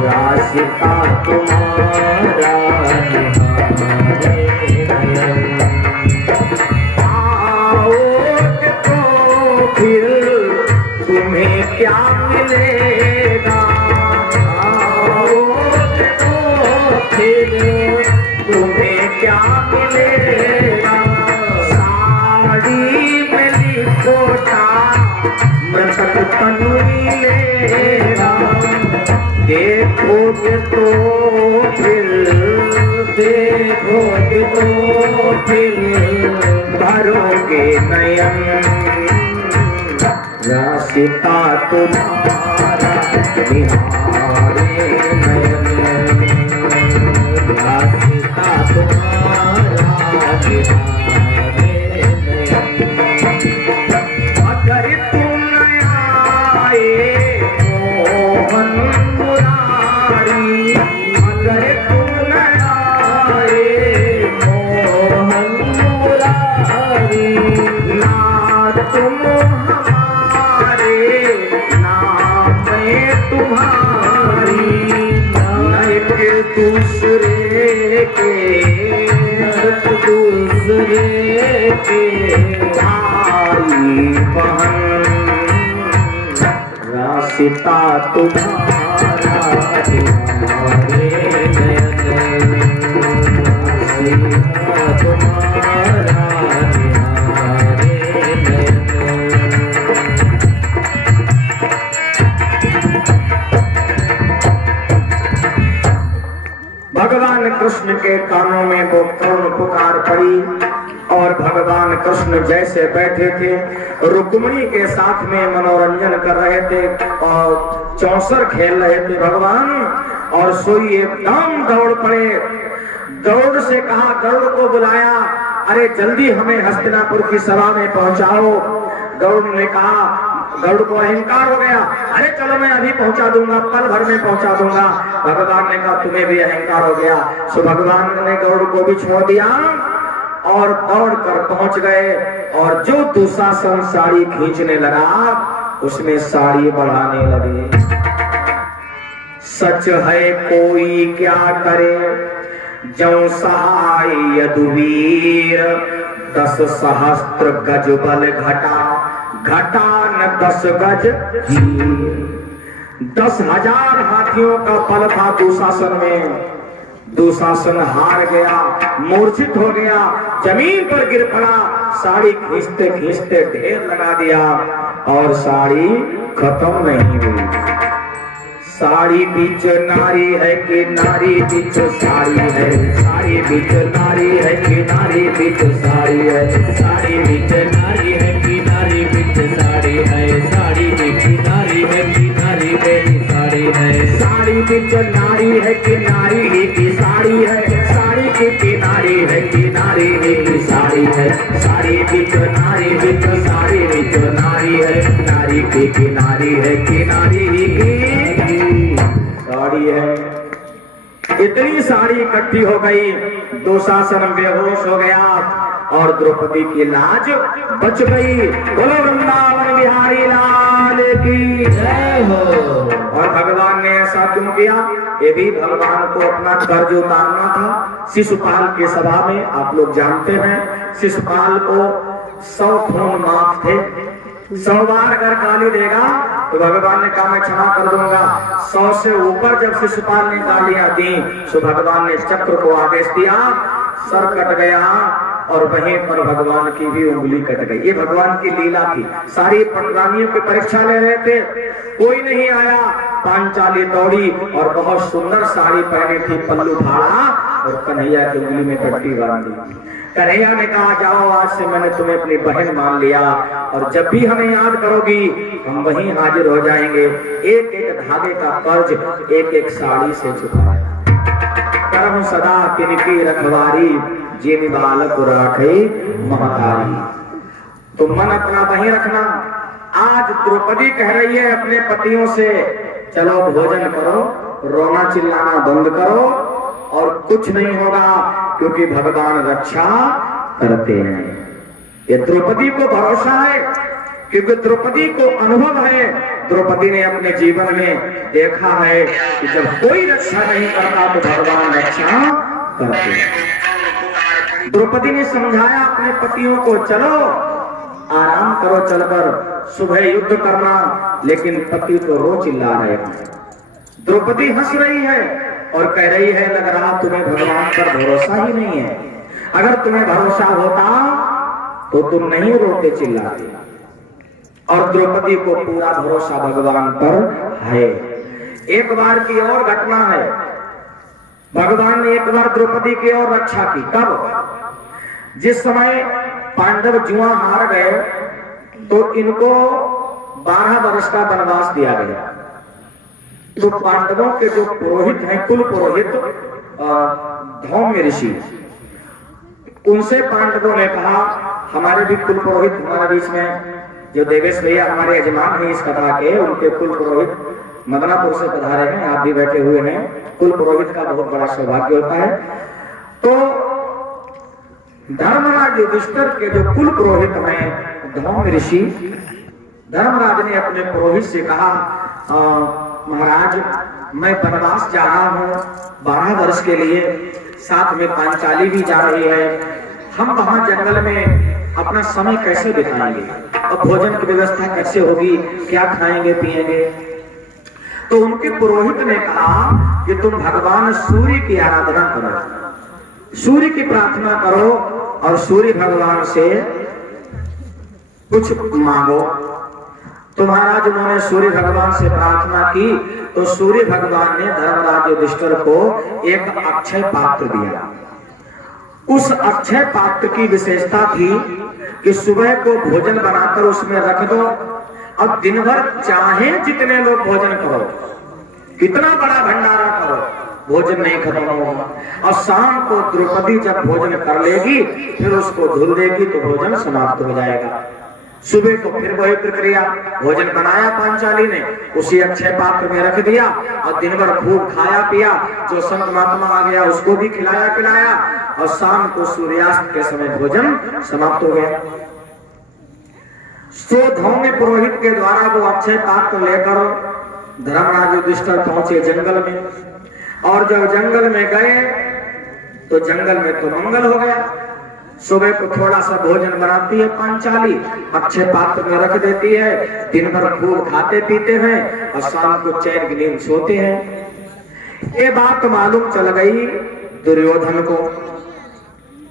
राशिता तुम्हारा निहारे नयन, आओगे तो फिर तुम्हें क्या मिलेगा, आओगे तो फिर तुम्हें क्या मिलेगा, में लिखोटा मृतक तनु मिलेगा, देखोगे तो फिर, देखोगे तो फिर भरोगे नयन, राशिता तुम्हारा निहारे नयन, राशिता तुम्हारा निहारे नयन, अगर तुम न आए मोहन मुरारी, अगर तुम न आए मोहन मुरारी, ना तुम हमारे ना मैं तुम्हारी, न एक दूसरे के, दूसरे के भाई बहन, राशिता तुम्हारा निहारे नयन, राशिता तुम्हारा निहारे नयन। भगवान कृष्ण के कानों में वो करुण पुकार पड़ी और भगवान कृष्ण जैसे बैठे थे रुक्मिणी के साथ में मनोरंजन कर रहे थे और चौसर खेल रहे थे भगवान, और सोई एकदम दौड़ पड़े, दौड़ से कहा, गरुड़ को बुलाया, अरे जल्दी हमें हस्तिनापुर की सभा में पहुंचाओ। गरुड़ ने कहा, गरुड़ को अहंकार हो गया, अरे चलो मैं अभी पहुंचा दूंगा, पल भर में पहुंचा दूंगा। भगवान ने कहा तुम्हें भी अहंकार हो गया। सो भगवान ने गरुड़ को भी छोड़ दिया और दौड़ कर पहुंच गए, और जो दुशासन साड़ी खींचने लगा उसमें साड़ी बढ़ाने लगे। सच है कोई क्या करे जौ सहाय यदुवीर, 10 सहस्त्र गज बल घटा, घटा न 10 गज हीर। 10,000 हाथियों का बल था दुशासन में। दुशासन हार गया, मूर्छित हो गया, जमीन पर गिर पड़ा, साड़ी खींचते खींचते ढेर लगा दिया और साड़ी खत्म नहीं हुई। साड़ी बीच नारी है कि नारी बीच साड़ी है, साड़ी बीच नारी है कि नारी बीच साड़ी है, साड़ी बीच नारी है कि नारी बीच साड़ी है, साड़ी बीच नारी है कि नारी बीच साड़ी है, साड़ी बीच नारी है कि नारी ही की साड़ी है, साड़ी की किनारी है कि नारी ही की साड़ी है, साड़ी बीच नारी बीच साड़ी बीच नारी है, नारी की किनारी है कि नारी ही की साड़ी है। इतनी सारी इकट्ठी हो गई, दुशासन बेहोश हो गया और द्रौपदी की लाज बच गई। बोलो वृंदावन बिहारी लाल की जय हो। और भगवान ने ऐसा क्यों किया? ये भी भगवान को अपना कर्ज उतारना था। शिशुपाल की सभा में आप लोग जानते हैं, शिशुपाल को 100 खून माफ थे। 100 बार अगर गाली देगा तो भगवान ने कहा मैं क्षमा कर दूंगा। 100 से ऊपर जब शिशुपाल ने गालियां दी तो भगवान ने चक्र को आदेश दिया, सर कट गया और वहीं पर भगवान की भी उंगली कट गई। ये भगवान की लीला थी। सारी पटरानियों की परीक्षा ले रहे थे, कोई नहीं आया। पांचाली दौड़ी और बहुत सुंदर साड़ी पहनी थी, पल्लू फाड़ा और कन्हैया की उंगली में पट्टी बांध दी। कन्हैया ने कहा जाओ, आज से मैंने तुम्हें अपनी बहन मान लिया और जब भी हमें याद करोगी हम वहीं हाजिर हो जाएंगे। एक एक धागे का कर्ज एक एक साड़ी से चुकाया। करम सदा तिनकी रखवारी, जिन बालक राखे महतारी। तो मन अपना वहीं रखना। आज द्रौपदी कह रही है अपने पतियों से, चलो भोजन करो, रोना चिल्लाना बंद करो और कुछ नहीं होगा क्योंकि भगवान रक्षा करते हैं। ये द्रौपदी को भरोसा है क्योंकि द्रौपदी को अनुभव है। द्रौपदी ने अपने जीवन में देखा है कि जब कोई रक्षा नहीं करता तो भगवान रक्षा करते हैं। द्रौपदी ने समझाया अपने पतियों को, चलो आराम करो, चलकर सुबह युद्ध करना। लेकिन पति तो रो चिल्ला रहे हैं। द्रौपदी हंस रही है और कह रही है लग रहा तुम्हें भगवान पर भरोसा ही नहीं है। अगर तुम्हें भरोसा होता तो तुम नहीं रोते चिल्लाते। और द्रौपदी को पूरा भरोसा भगवान पर है। एक बार की और घटना है, भगवान ने एक बार द्रौपदी की और रक्षा की। कब? जिस समय पांडव जुआ हार गए तो इनको 12 वर्ष का वनवास दिया गया। तो पांडवों के जो पुरोहित हैं, कुल पुरोहित धौम्य ऋषि, उनसे पांडवों ने कहा, हमारे भी कुल पुरोहित हमारे बीच में जो देवेश भैया हमारे यजमान हैं इस कथा के, उनके कुल पुरोहित मदनापुर से पधारे हैं, आप भी बैठे हुए हैं। कुल पुरोहित का बहुत बड़ा सौभाग्य होता है। तो धर्मराज युधिष्ठिर के जो कुल पुरोहित हैं धौम्य ऋषि, धर्मराज ने अपने पुरोहित से कहा, महाराज मैं वनवास जा रहा हूँ 12 वर्ष के लिए, साथ में पांचाली भी जा रही है, हम वहां जंगल में अपना समय कैसे बिताएंगे और भोजन की व्यवस्था कैसे होगी, क्या खाएंगे पिएंगे? तो उनके पुरोहित ने कहा कि तुम भगवान सूर्य की आराधना करो, सूर्य की प्रार्थना करो और सूर्य भगवान से कुछ मांगो। तो महाराज उन्होंने सूर्य भगवान से प्रार्थना की तो सूर्य भगवान ने धर्मराज युधिष्ठिर को एक अक्षय पात्र दिया। उस अक्षय पात्र की विशेषता थी कि सुबह को भोजन बनाकर उसमें रख दो और दिन भर चाहे जितने लोग भोजन करो, कितना बड़ा भंडारा करो, भोजन नहीं खत्म होगा। और शाम को द्रौपदी जब भोजन कर लेगी फिर उसको धुल देगी तो भोजन समाप्त हो जाएगा। सुबह को फिर वही प्रक्रिया, भोजन बनाया पांचाली ने, उसी अक्षय पात्र में रख दिया और दिन भर खूब खाया पिया। जो संत महात्मा आ गया उसको भी खिलाया पिलाया और शाम को सूर्यास्त के समय भोजन समाप्त हो गया। सो धौम्य पुरोहित के द्वारा वो अक्षय पात्र लेकर धर्मराज युधिष्ठिर पहुंचे जंगल में। और जब जंगल में गए तो जंगल में तो मंगल हो गया। सुबह को थोड़ा सा भोजन बनाती है पांचाली, अक्षय पात्र में रख देती है, दिन भर खूब खाते पीते हैं और शाम को चैन की नींद सोते हैं। ये बात मालूम चल गई दुर्योधन को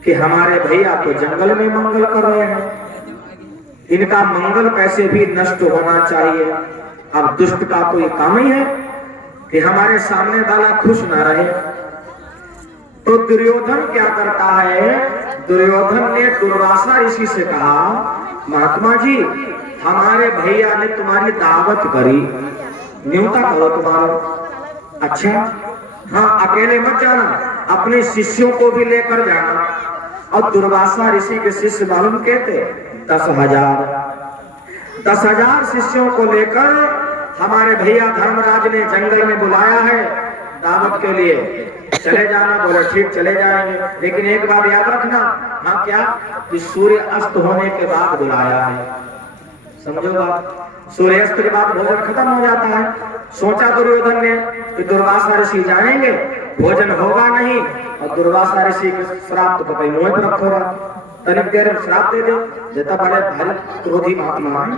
कि हमारे भैया तो जंगल में मंगल कर रहे हैं, इनका मंगल कैसे भी नष्ट होना चाहिए। अब दुष्ट का तो ये काम ही है कि हमारे सामने वाला खुश ना रहे। तो दुर्योधन क्या करता है, दुर्योधन ने दुर्वासा ऋषि से कहा, महात्मा जी हमारे भैया ने तुम्हारी दावत करी, न्योता करो तुम्हारा। अच्छा हाँ, अकेले मत जाना, अपने शिष्यों को भी लेकर जाना। और दुर्वासा ऋषि के शिष्य मालूम कहते 10,000 शिष्यों को लेकर हमारे भैया धर्मराज ने जंगल में बुलाया है। दावत के लिए चले जाना। बोले ठीक चले जाएंगे, लेकिन एक बात याद रखना। हाँ क्या? कि सूर्य अस्त होने के बाद बुलाया है, समझो बात। सूर्यास्त के बाद भोजन खत्म हो जाता है। सोचा दुर्योधन ने कि दुर्वासा ऋषि जाएंगे, भोजन होगा नहीं, और दुर्वासा ऋषि के श्राप तो कहीं मुंह पर रखोगा, तनिक देर में श्राप दे दे, जितना बड़े भारी क्रोधी महात्मा है।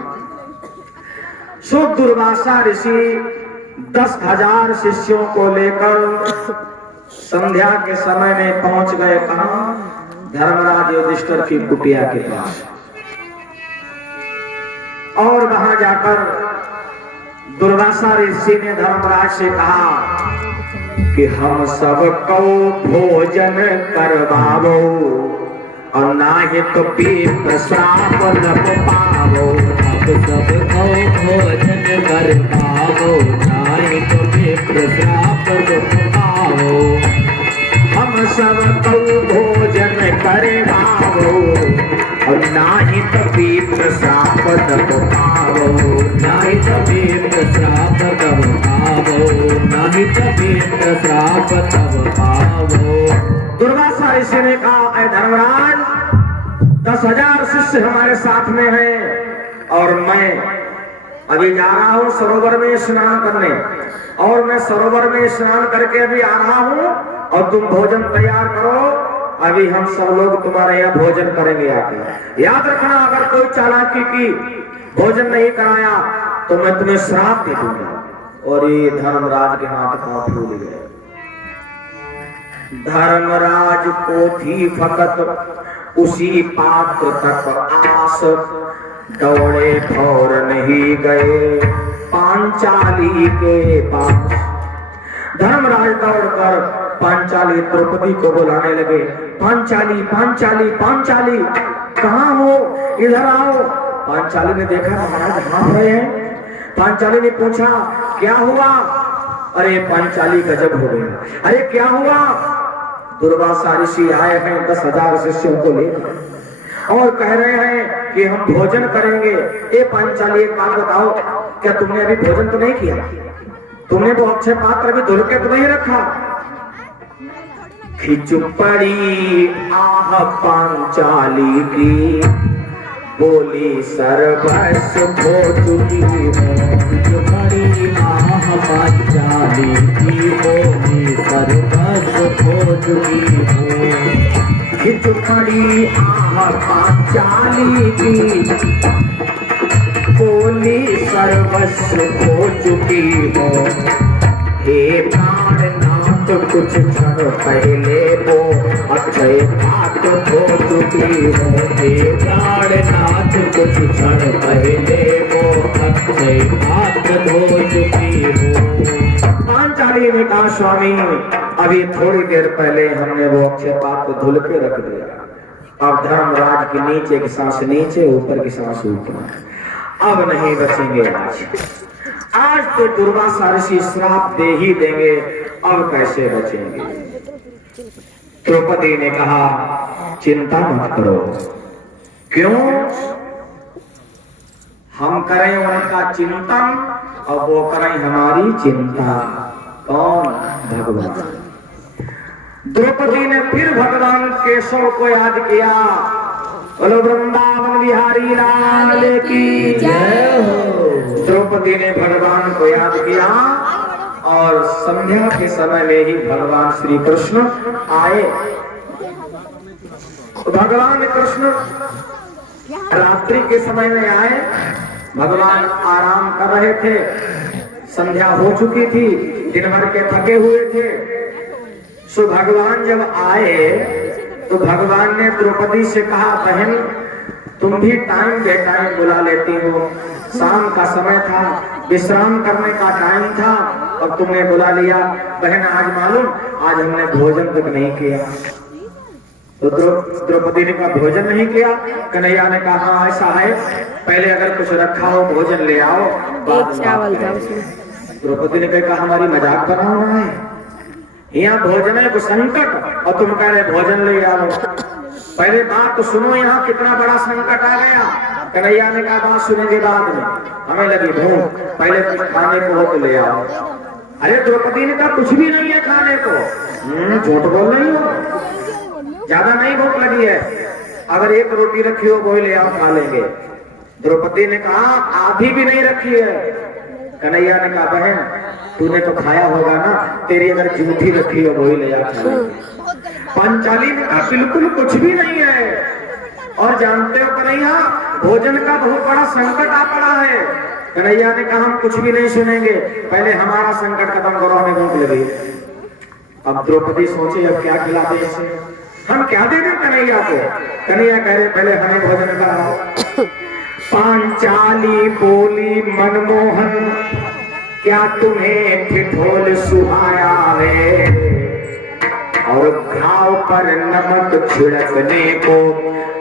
सो दुर्वासा ऋषि 10,000 शिष्यों को लेकर संध्या के समय में पहुंच गए। कहां? धर्मराज युधिष्ठिर की कुटिया के पास। और वहां जाकर दुर्वासा ऋषि ने धर्मराज से कहा कि हम सब को भोजन करवाओ, और ना ही तो पीप श्राप न पावो। अब सबको भोजन करवाओ, ना ही तो पीप श्राप न पावो। हम सब को भोजन करवाओ, और ना ही तो पीप श्राप न पावो। नाही तब श्राप तब पावो, नाही तब श्राप तब पावो। दुर्वासा ऋषि ने कहा, ऐ धर्मराज, 10,000 शिष्य हमारे साथ में हैं, और मैं अभी जा रहा हूँ सरोवर में स्नान करने, और मैं सरोवर में स्नान करके अभी आ रहा हूँ, और तुम भोजन तैयार करो, अभी हम सब लोग तुम्हारे यहाँ भोजन करेंगे आके। याद रखना, अगर कोई चालाकी की भोजन नहीं कराया तो मैं तुम्हें श्राप दे दूंगा। और ये धर्मराज के हाथ पांव फूल गए। धर्मराज को थी फकत उसी पात्र तक आस, दौड़े फौरन ही गए पांचाली के पास। धर्मराज दौड़कर पांचाली द्रौपदी को बुलाने लगे। पांचाली पांचाली पांचाली, कहाँ हो? इधर आओ। पांचाली ने देखा महाराज हाथ रहे हैं। पांचाली ने पूछा क्या हुआ? अरे पांचाली गजब हो गया। अरे क्या हुआ? दुर्वासा ऋषि आए हैं 10,000 शिष्यों को लेकर, और कह रहे हैं कि हम भोजन करेंगे। ए पांचाली, एक बात बताओ, क्या तुमने अभी भोजन तो नहीं किया? तुमने वो अक्षय पात्र भी धुल के तो नहीं रखा? खिचुपड़ी आह पांचाली की, बोली सर्वस हो चुकी है। खिचुपड़ी आह पांचाली की, बोली सर्वस हो चुकी है। खिचुपड़ी आह पांचाली की, बोली सर्वस हो चुकी हो। हे प्राणनाथ, कुछ क्षण पहले वो अक्षय पात्र हो चुकी हो। हे प्राणनाथ, कुछ क्षण पहले वो अक्षय पात्र हो चुकी हो। पांचाली ने कहा, स्वामी अभी थोड़ी देर पहले हमने वो अक्षय पात्र धुल के रख दिया। अब धर्मराज की नीचे की सांस नीचे, ऊपर की सांस ऊपर, अब नहीं बचेंगे। आज तो दुर्वासा ऋषि श्राप दे ही देंगे, अब कैसे बचेंगे? द्रौपदी ने कहा, चिंता मत करो। क्यों? हम करें उनका चिंतन और वो करें हमारी चिंता। कौन? भगवान। द्रौपदी ने फिर भगवान केशव को याद किया। बोलो वृंदावन बिहारी लाल की जय हो। द्रौपदी ने भगवान को याद किया, और संध्या के समय में ही भगवान श्री कृष्ण आए। भगवान कृष्ण रात्रि के समय में आए। भगवान आराम कर रहे थे, संध्या हो चुकी थी, दिन भर के थके हुए थे। सो भगवान जब आए तो भगवान ने द्रौपदी से कहा, बहन तुम भी टाइम बे टाइम बुला लेती हो। शाम का समय था, विश्राम करने का टाइम था, और तुमने बुला लिया। बहन आज मालूम, आज हमने भोजन तक नहीं किया। तो द्रौपदी ने कहा, भोजन नहीं किया? कन्हैया ने कहा, हाँ ऐसा है, पहले अगर कुछ रखा हो भोजन ले आओ। एक चावल था उसमें। द्रौपदी ने कहा, हमारी मजाक बना हुआ है, यहाँ भोजन है को संकट, और तुम कह रहे भोजन ले आओ। पहले बात तो सुनो, यहाँ कितना बड़ा संकट आ गया। कन्हैया ने कहा, बात सुनेंगे बाद में, हमें लगी भूख, पहले कुछ खाने को हो तो ले आओ। अरे द्रौपदी ने कहा कुछ भी नहीं है खाने को। झूठ बोल रही हो, ज्यादा नहीं भूख लगी है, अगर एक रोटी रखी हो वही ले आओ खा लेंगे। द्रौपदी ने कहा आधी भी नहीं रखी है। कन्हैया ने कहा बहन तूने तो खाया होगा ना, तेरी अगर जूठी रखी हो वही ले आओ खा लेंगे। पांचाली ने कहा बिल्कुल कुछ भी नहीं है। और जानते हो कन्हैया भोजन का बहुत बड़ा संकट आ पड़ा है। कन्हैया ने कहा हम कुछ भी नहीं सुनेंगे, पहले हमारा संकट खत्म करो, हमें भूख लगी। अब द्रौपदी सोचे अब क्या खिला दे इसे, हम क्या दे दें कन्हैया को। कन्हैया कह रहे पहले हमें भोजन कराओ। पांचाली बोली मनमोहन क्या तुम्हें ठिठोल सुहाया है, और घाव पर नमक छिड़कने को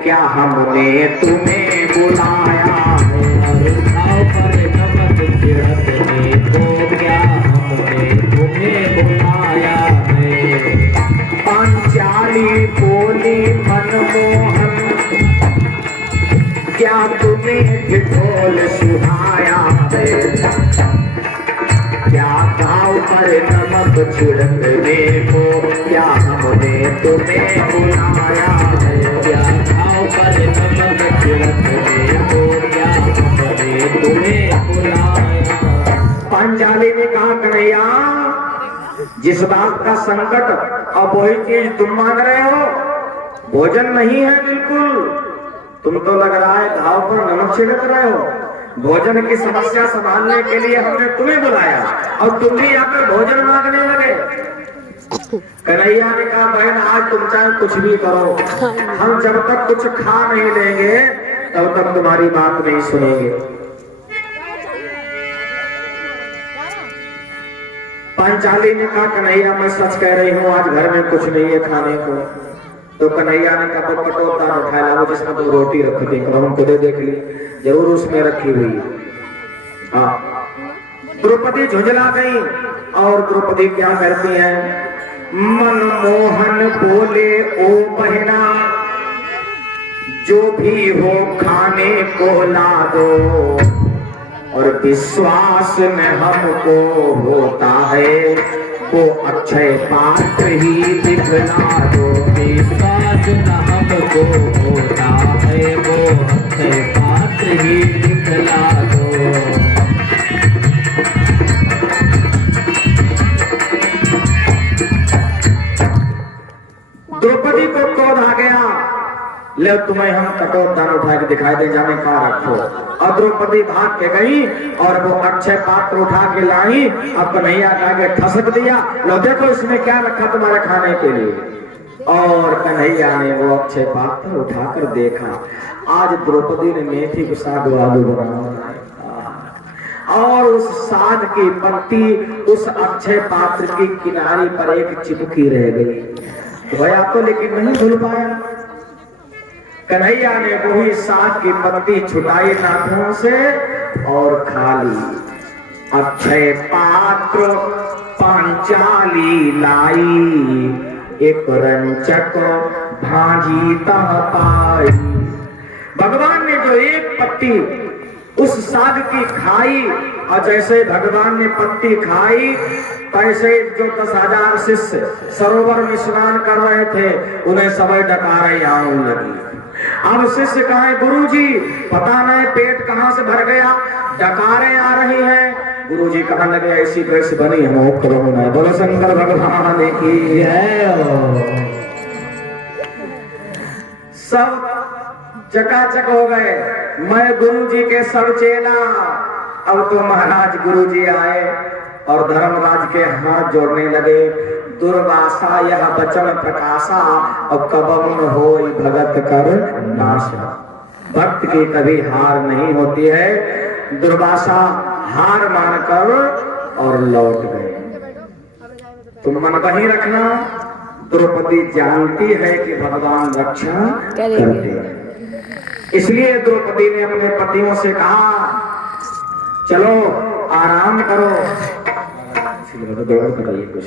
क्या हमने तुम्हें बुलाया है। घाव पर नमक छिड़कने को क्या हमने तुम्हें बुलाया है। पांचाली बोली मनमोहन क्या तुम्हें ठिठोल सुहाया है, क्या घाव पर नमक छिड़कने को क्या हमने तुम्हें बुलाया है। क्या घाव पर नमक छिड़कने को क्या हमने तुम्हें बुलाया। पांचाली ने कहा कन्हैया जिस बात का संकट अब वही चीज तुम मांग रहे हो, भोजन नहीं है बिल्कुल। तुम तो लग रहा है घाव पर नमक छिड़क रहे हो। भोजन की समस्या संभालने के लिए हमने तुम्हें बुलाया और तुम भी यहाँ पे भोजन मांगने लगे। कन्हैया ने कहा बहन आज तुम चाहे कुछ भी करो, हम जब तक कुछ खा नहीं लेंगे तब तक तुम्हारी बात नहीं सुनेंगे। पांचाली ने कहा कन्हैया मैं सच कह रही हूँ, आज घर में कुछ नहीं है खाने को। तो कन्हैया ने कहा तो कटोरा उठाया वो जिसमें तो रोटी रखी थी, हमको देख ली, जरूर उसमें रखी हुई है। हाँ द्रौपदी झुंझला गई और द्रौपदी क्या करती है, मनमोहन बोले ओ बहना जो भी हो खाने को ला दो, और विश्वास में हमको होता है वो अक्षय पात्र ही दिखला दो। विश्वास न हमको होता है वो अक्षय पात्र ही दिखला दो। द्रौपदी को क्रोध आ गया, ले तुम्हें हम कटोरा उठा के दिखाई दे जाने का रखो। और द्रौपदी भाग के गई और वो अक्षय पात्र उठा के लाई, अब कन्हैया का आगे ठसक दिया, लो देखो इसमें क्या रखा तुम्हारे खाने के लिए। और कन्हैया ने वो अक्षय पात्र उठाकर देखा, आज द्रौपदी ने मेथी को साग आलू बनाया और उस साग की पत्ती उस अक्षय पात्र की किनारे पर एक चिपकी रह गई। धोया तो लेकिन नहीं धुल पाया। कन्हैया ने वही साग की पत्ती छुटाई नाखून से और खा ली। अक्षय पात्र पांचाली लाई, एक रंचक भांजी तह पाई। भगवान ने जो एक पत्ती उस साग की खाई, और जैसे भगवान ने पत्ती खाई तैसे जो 10,000 शिष्य सरोवर में स्नान कर रहे थे उन्हें समय डकारे आने लगी। अब शिष्य कहे गुरुजी पता नहीं पेट कहां से भर गया, डकारे आ रही हैं। गुरुजी कहने लगे ऐसी ड्रेस बनी हम उपक्रम है। बोलो शंकर भगवान की जय। सब चकाचक हो गए, मैं गुरुजी के सब चेला। अब तो महाराज गुरुजी आए और धर्मराज के हाथ जोड़ने लगे। दुर्वासा यह वचन प्रकाशा, अब कबम हो भगत कर नाशा। भक्त की कभी हार नहीं होती है। दुर्वासा हार मानकर और लौट गए। तुम मन वहीं रखना, द्रौपदी जानती है कि भगवान रक्षा करते हैं। इसलिए द्रौपदी ने अपने पतियों से कहा चलो आराम करो। कुछ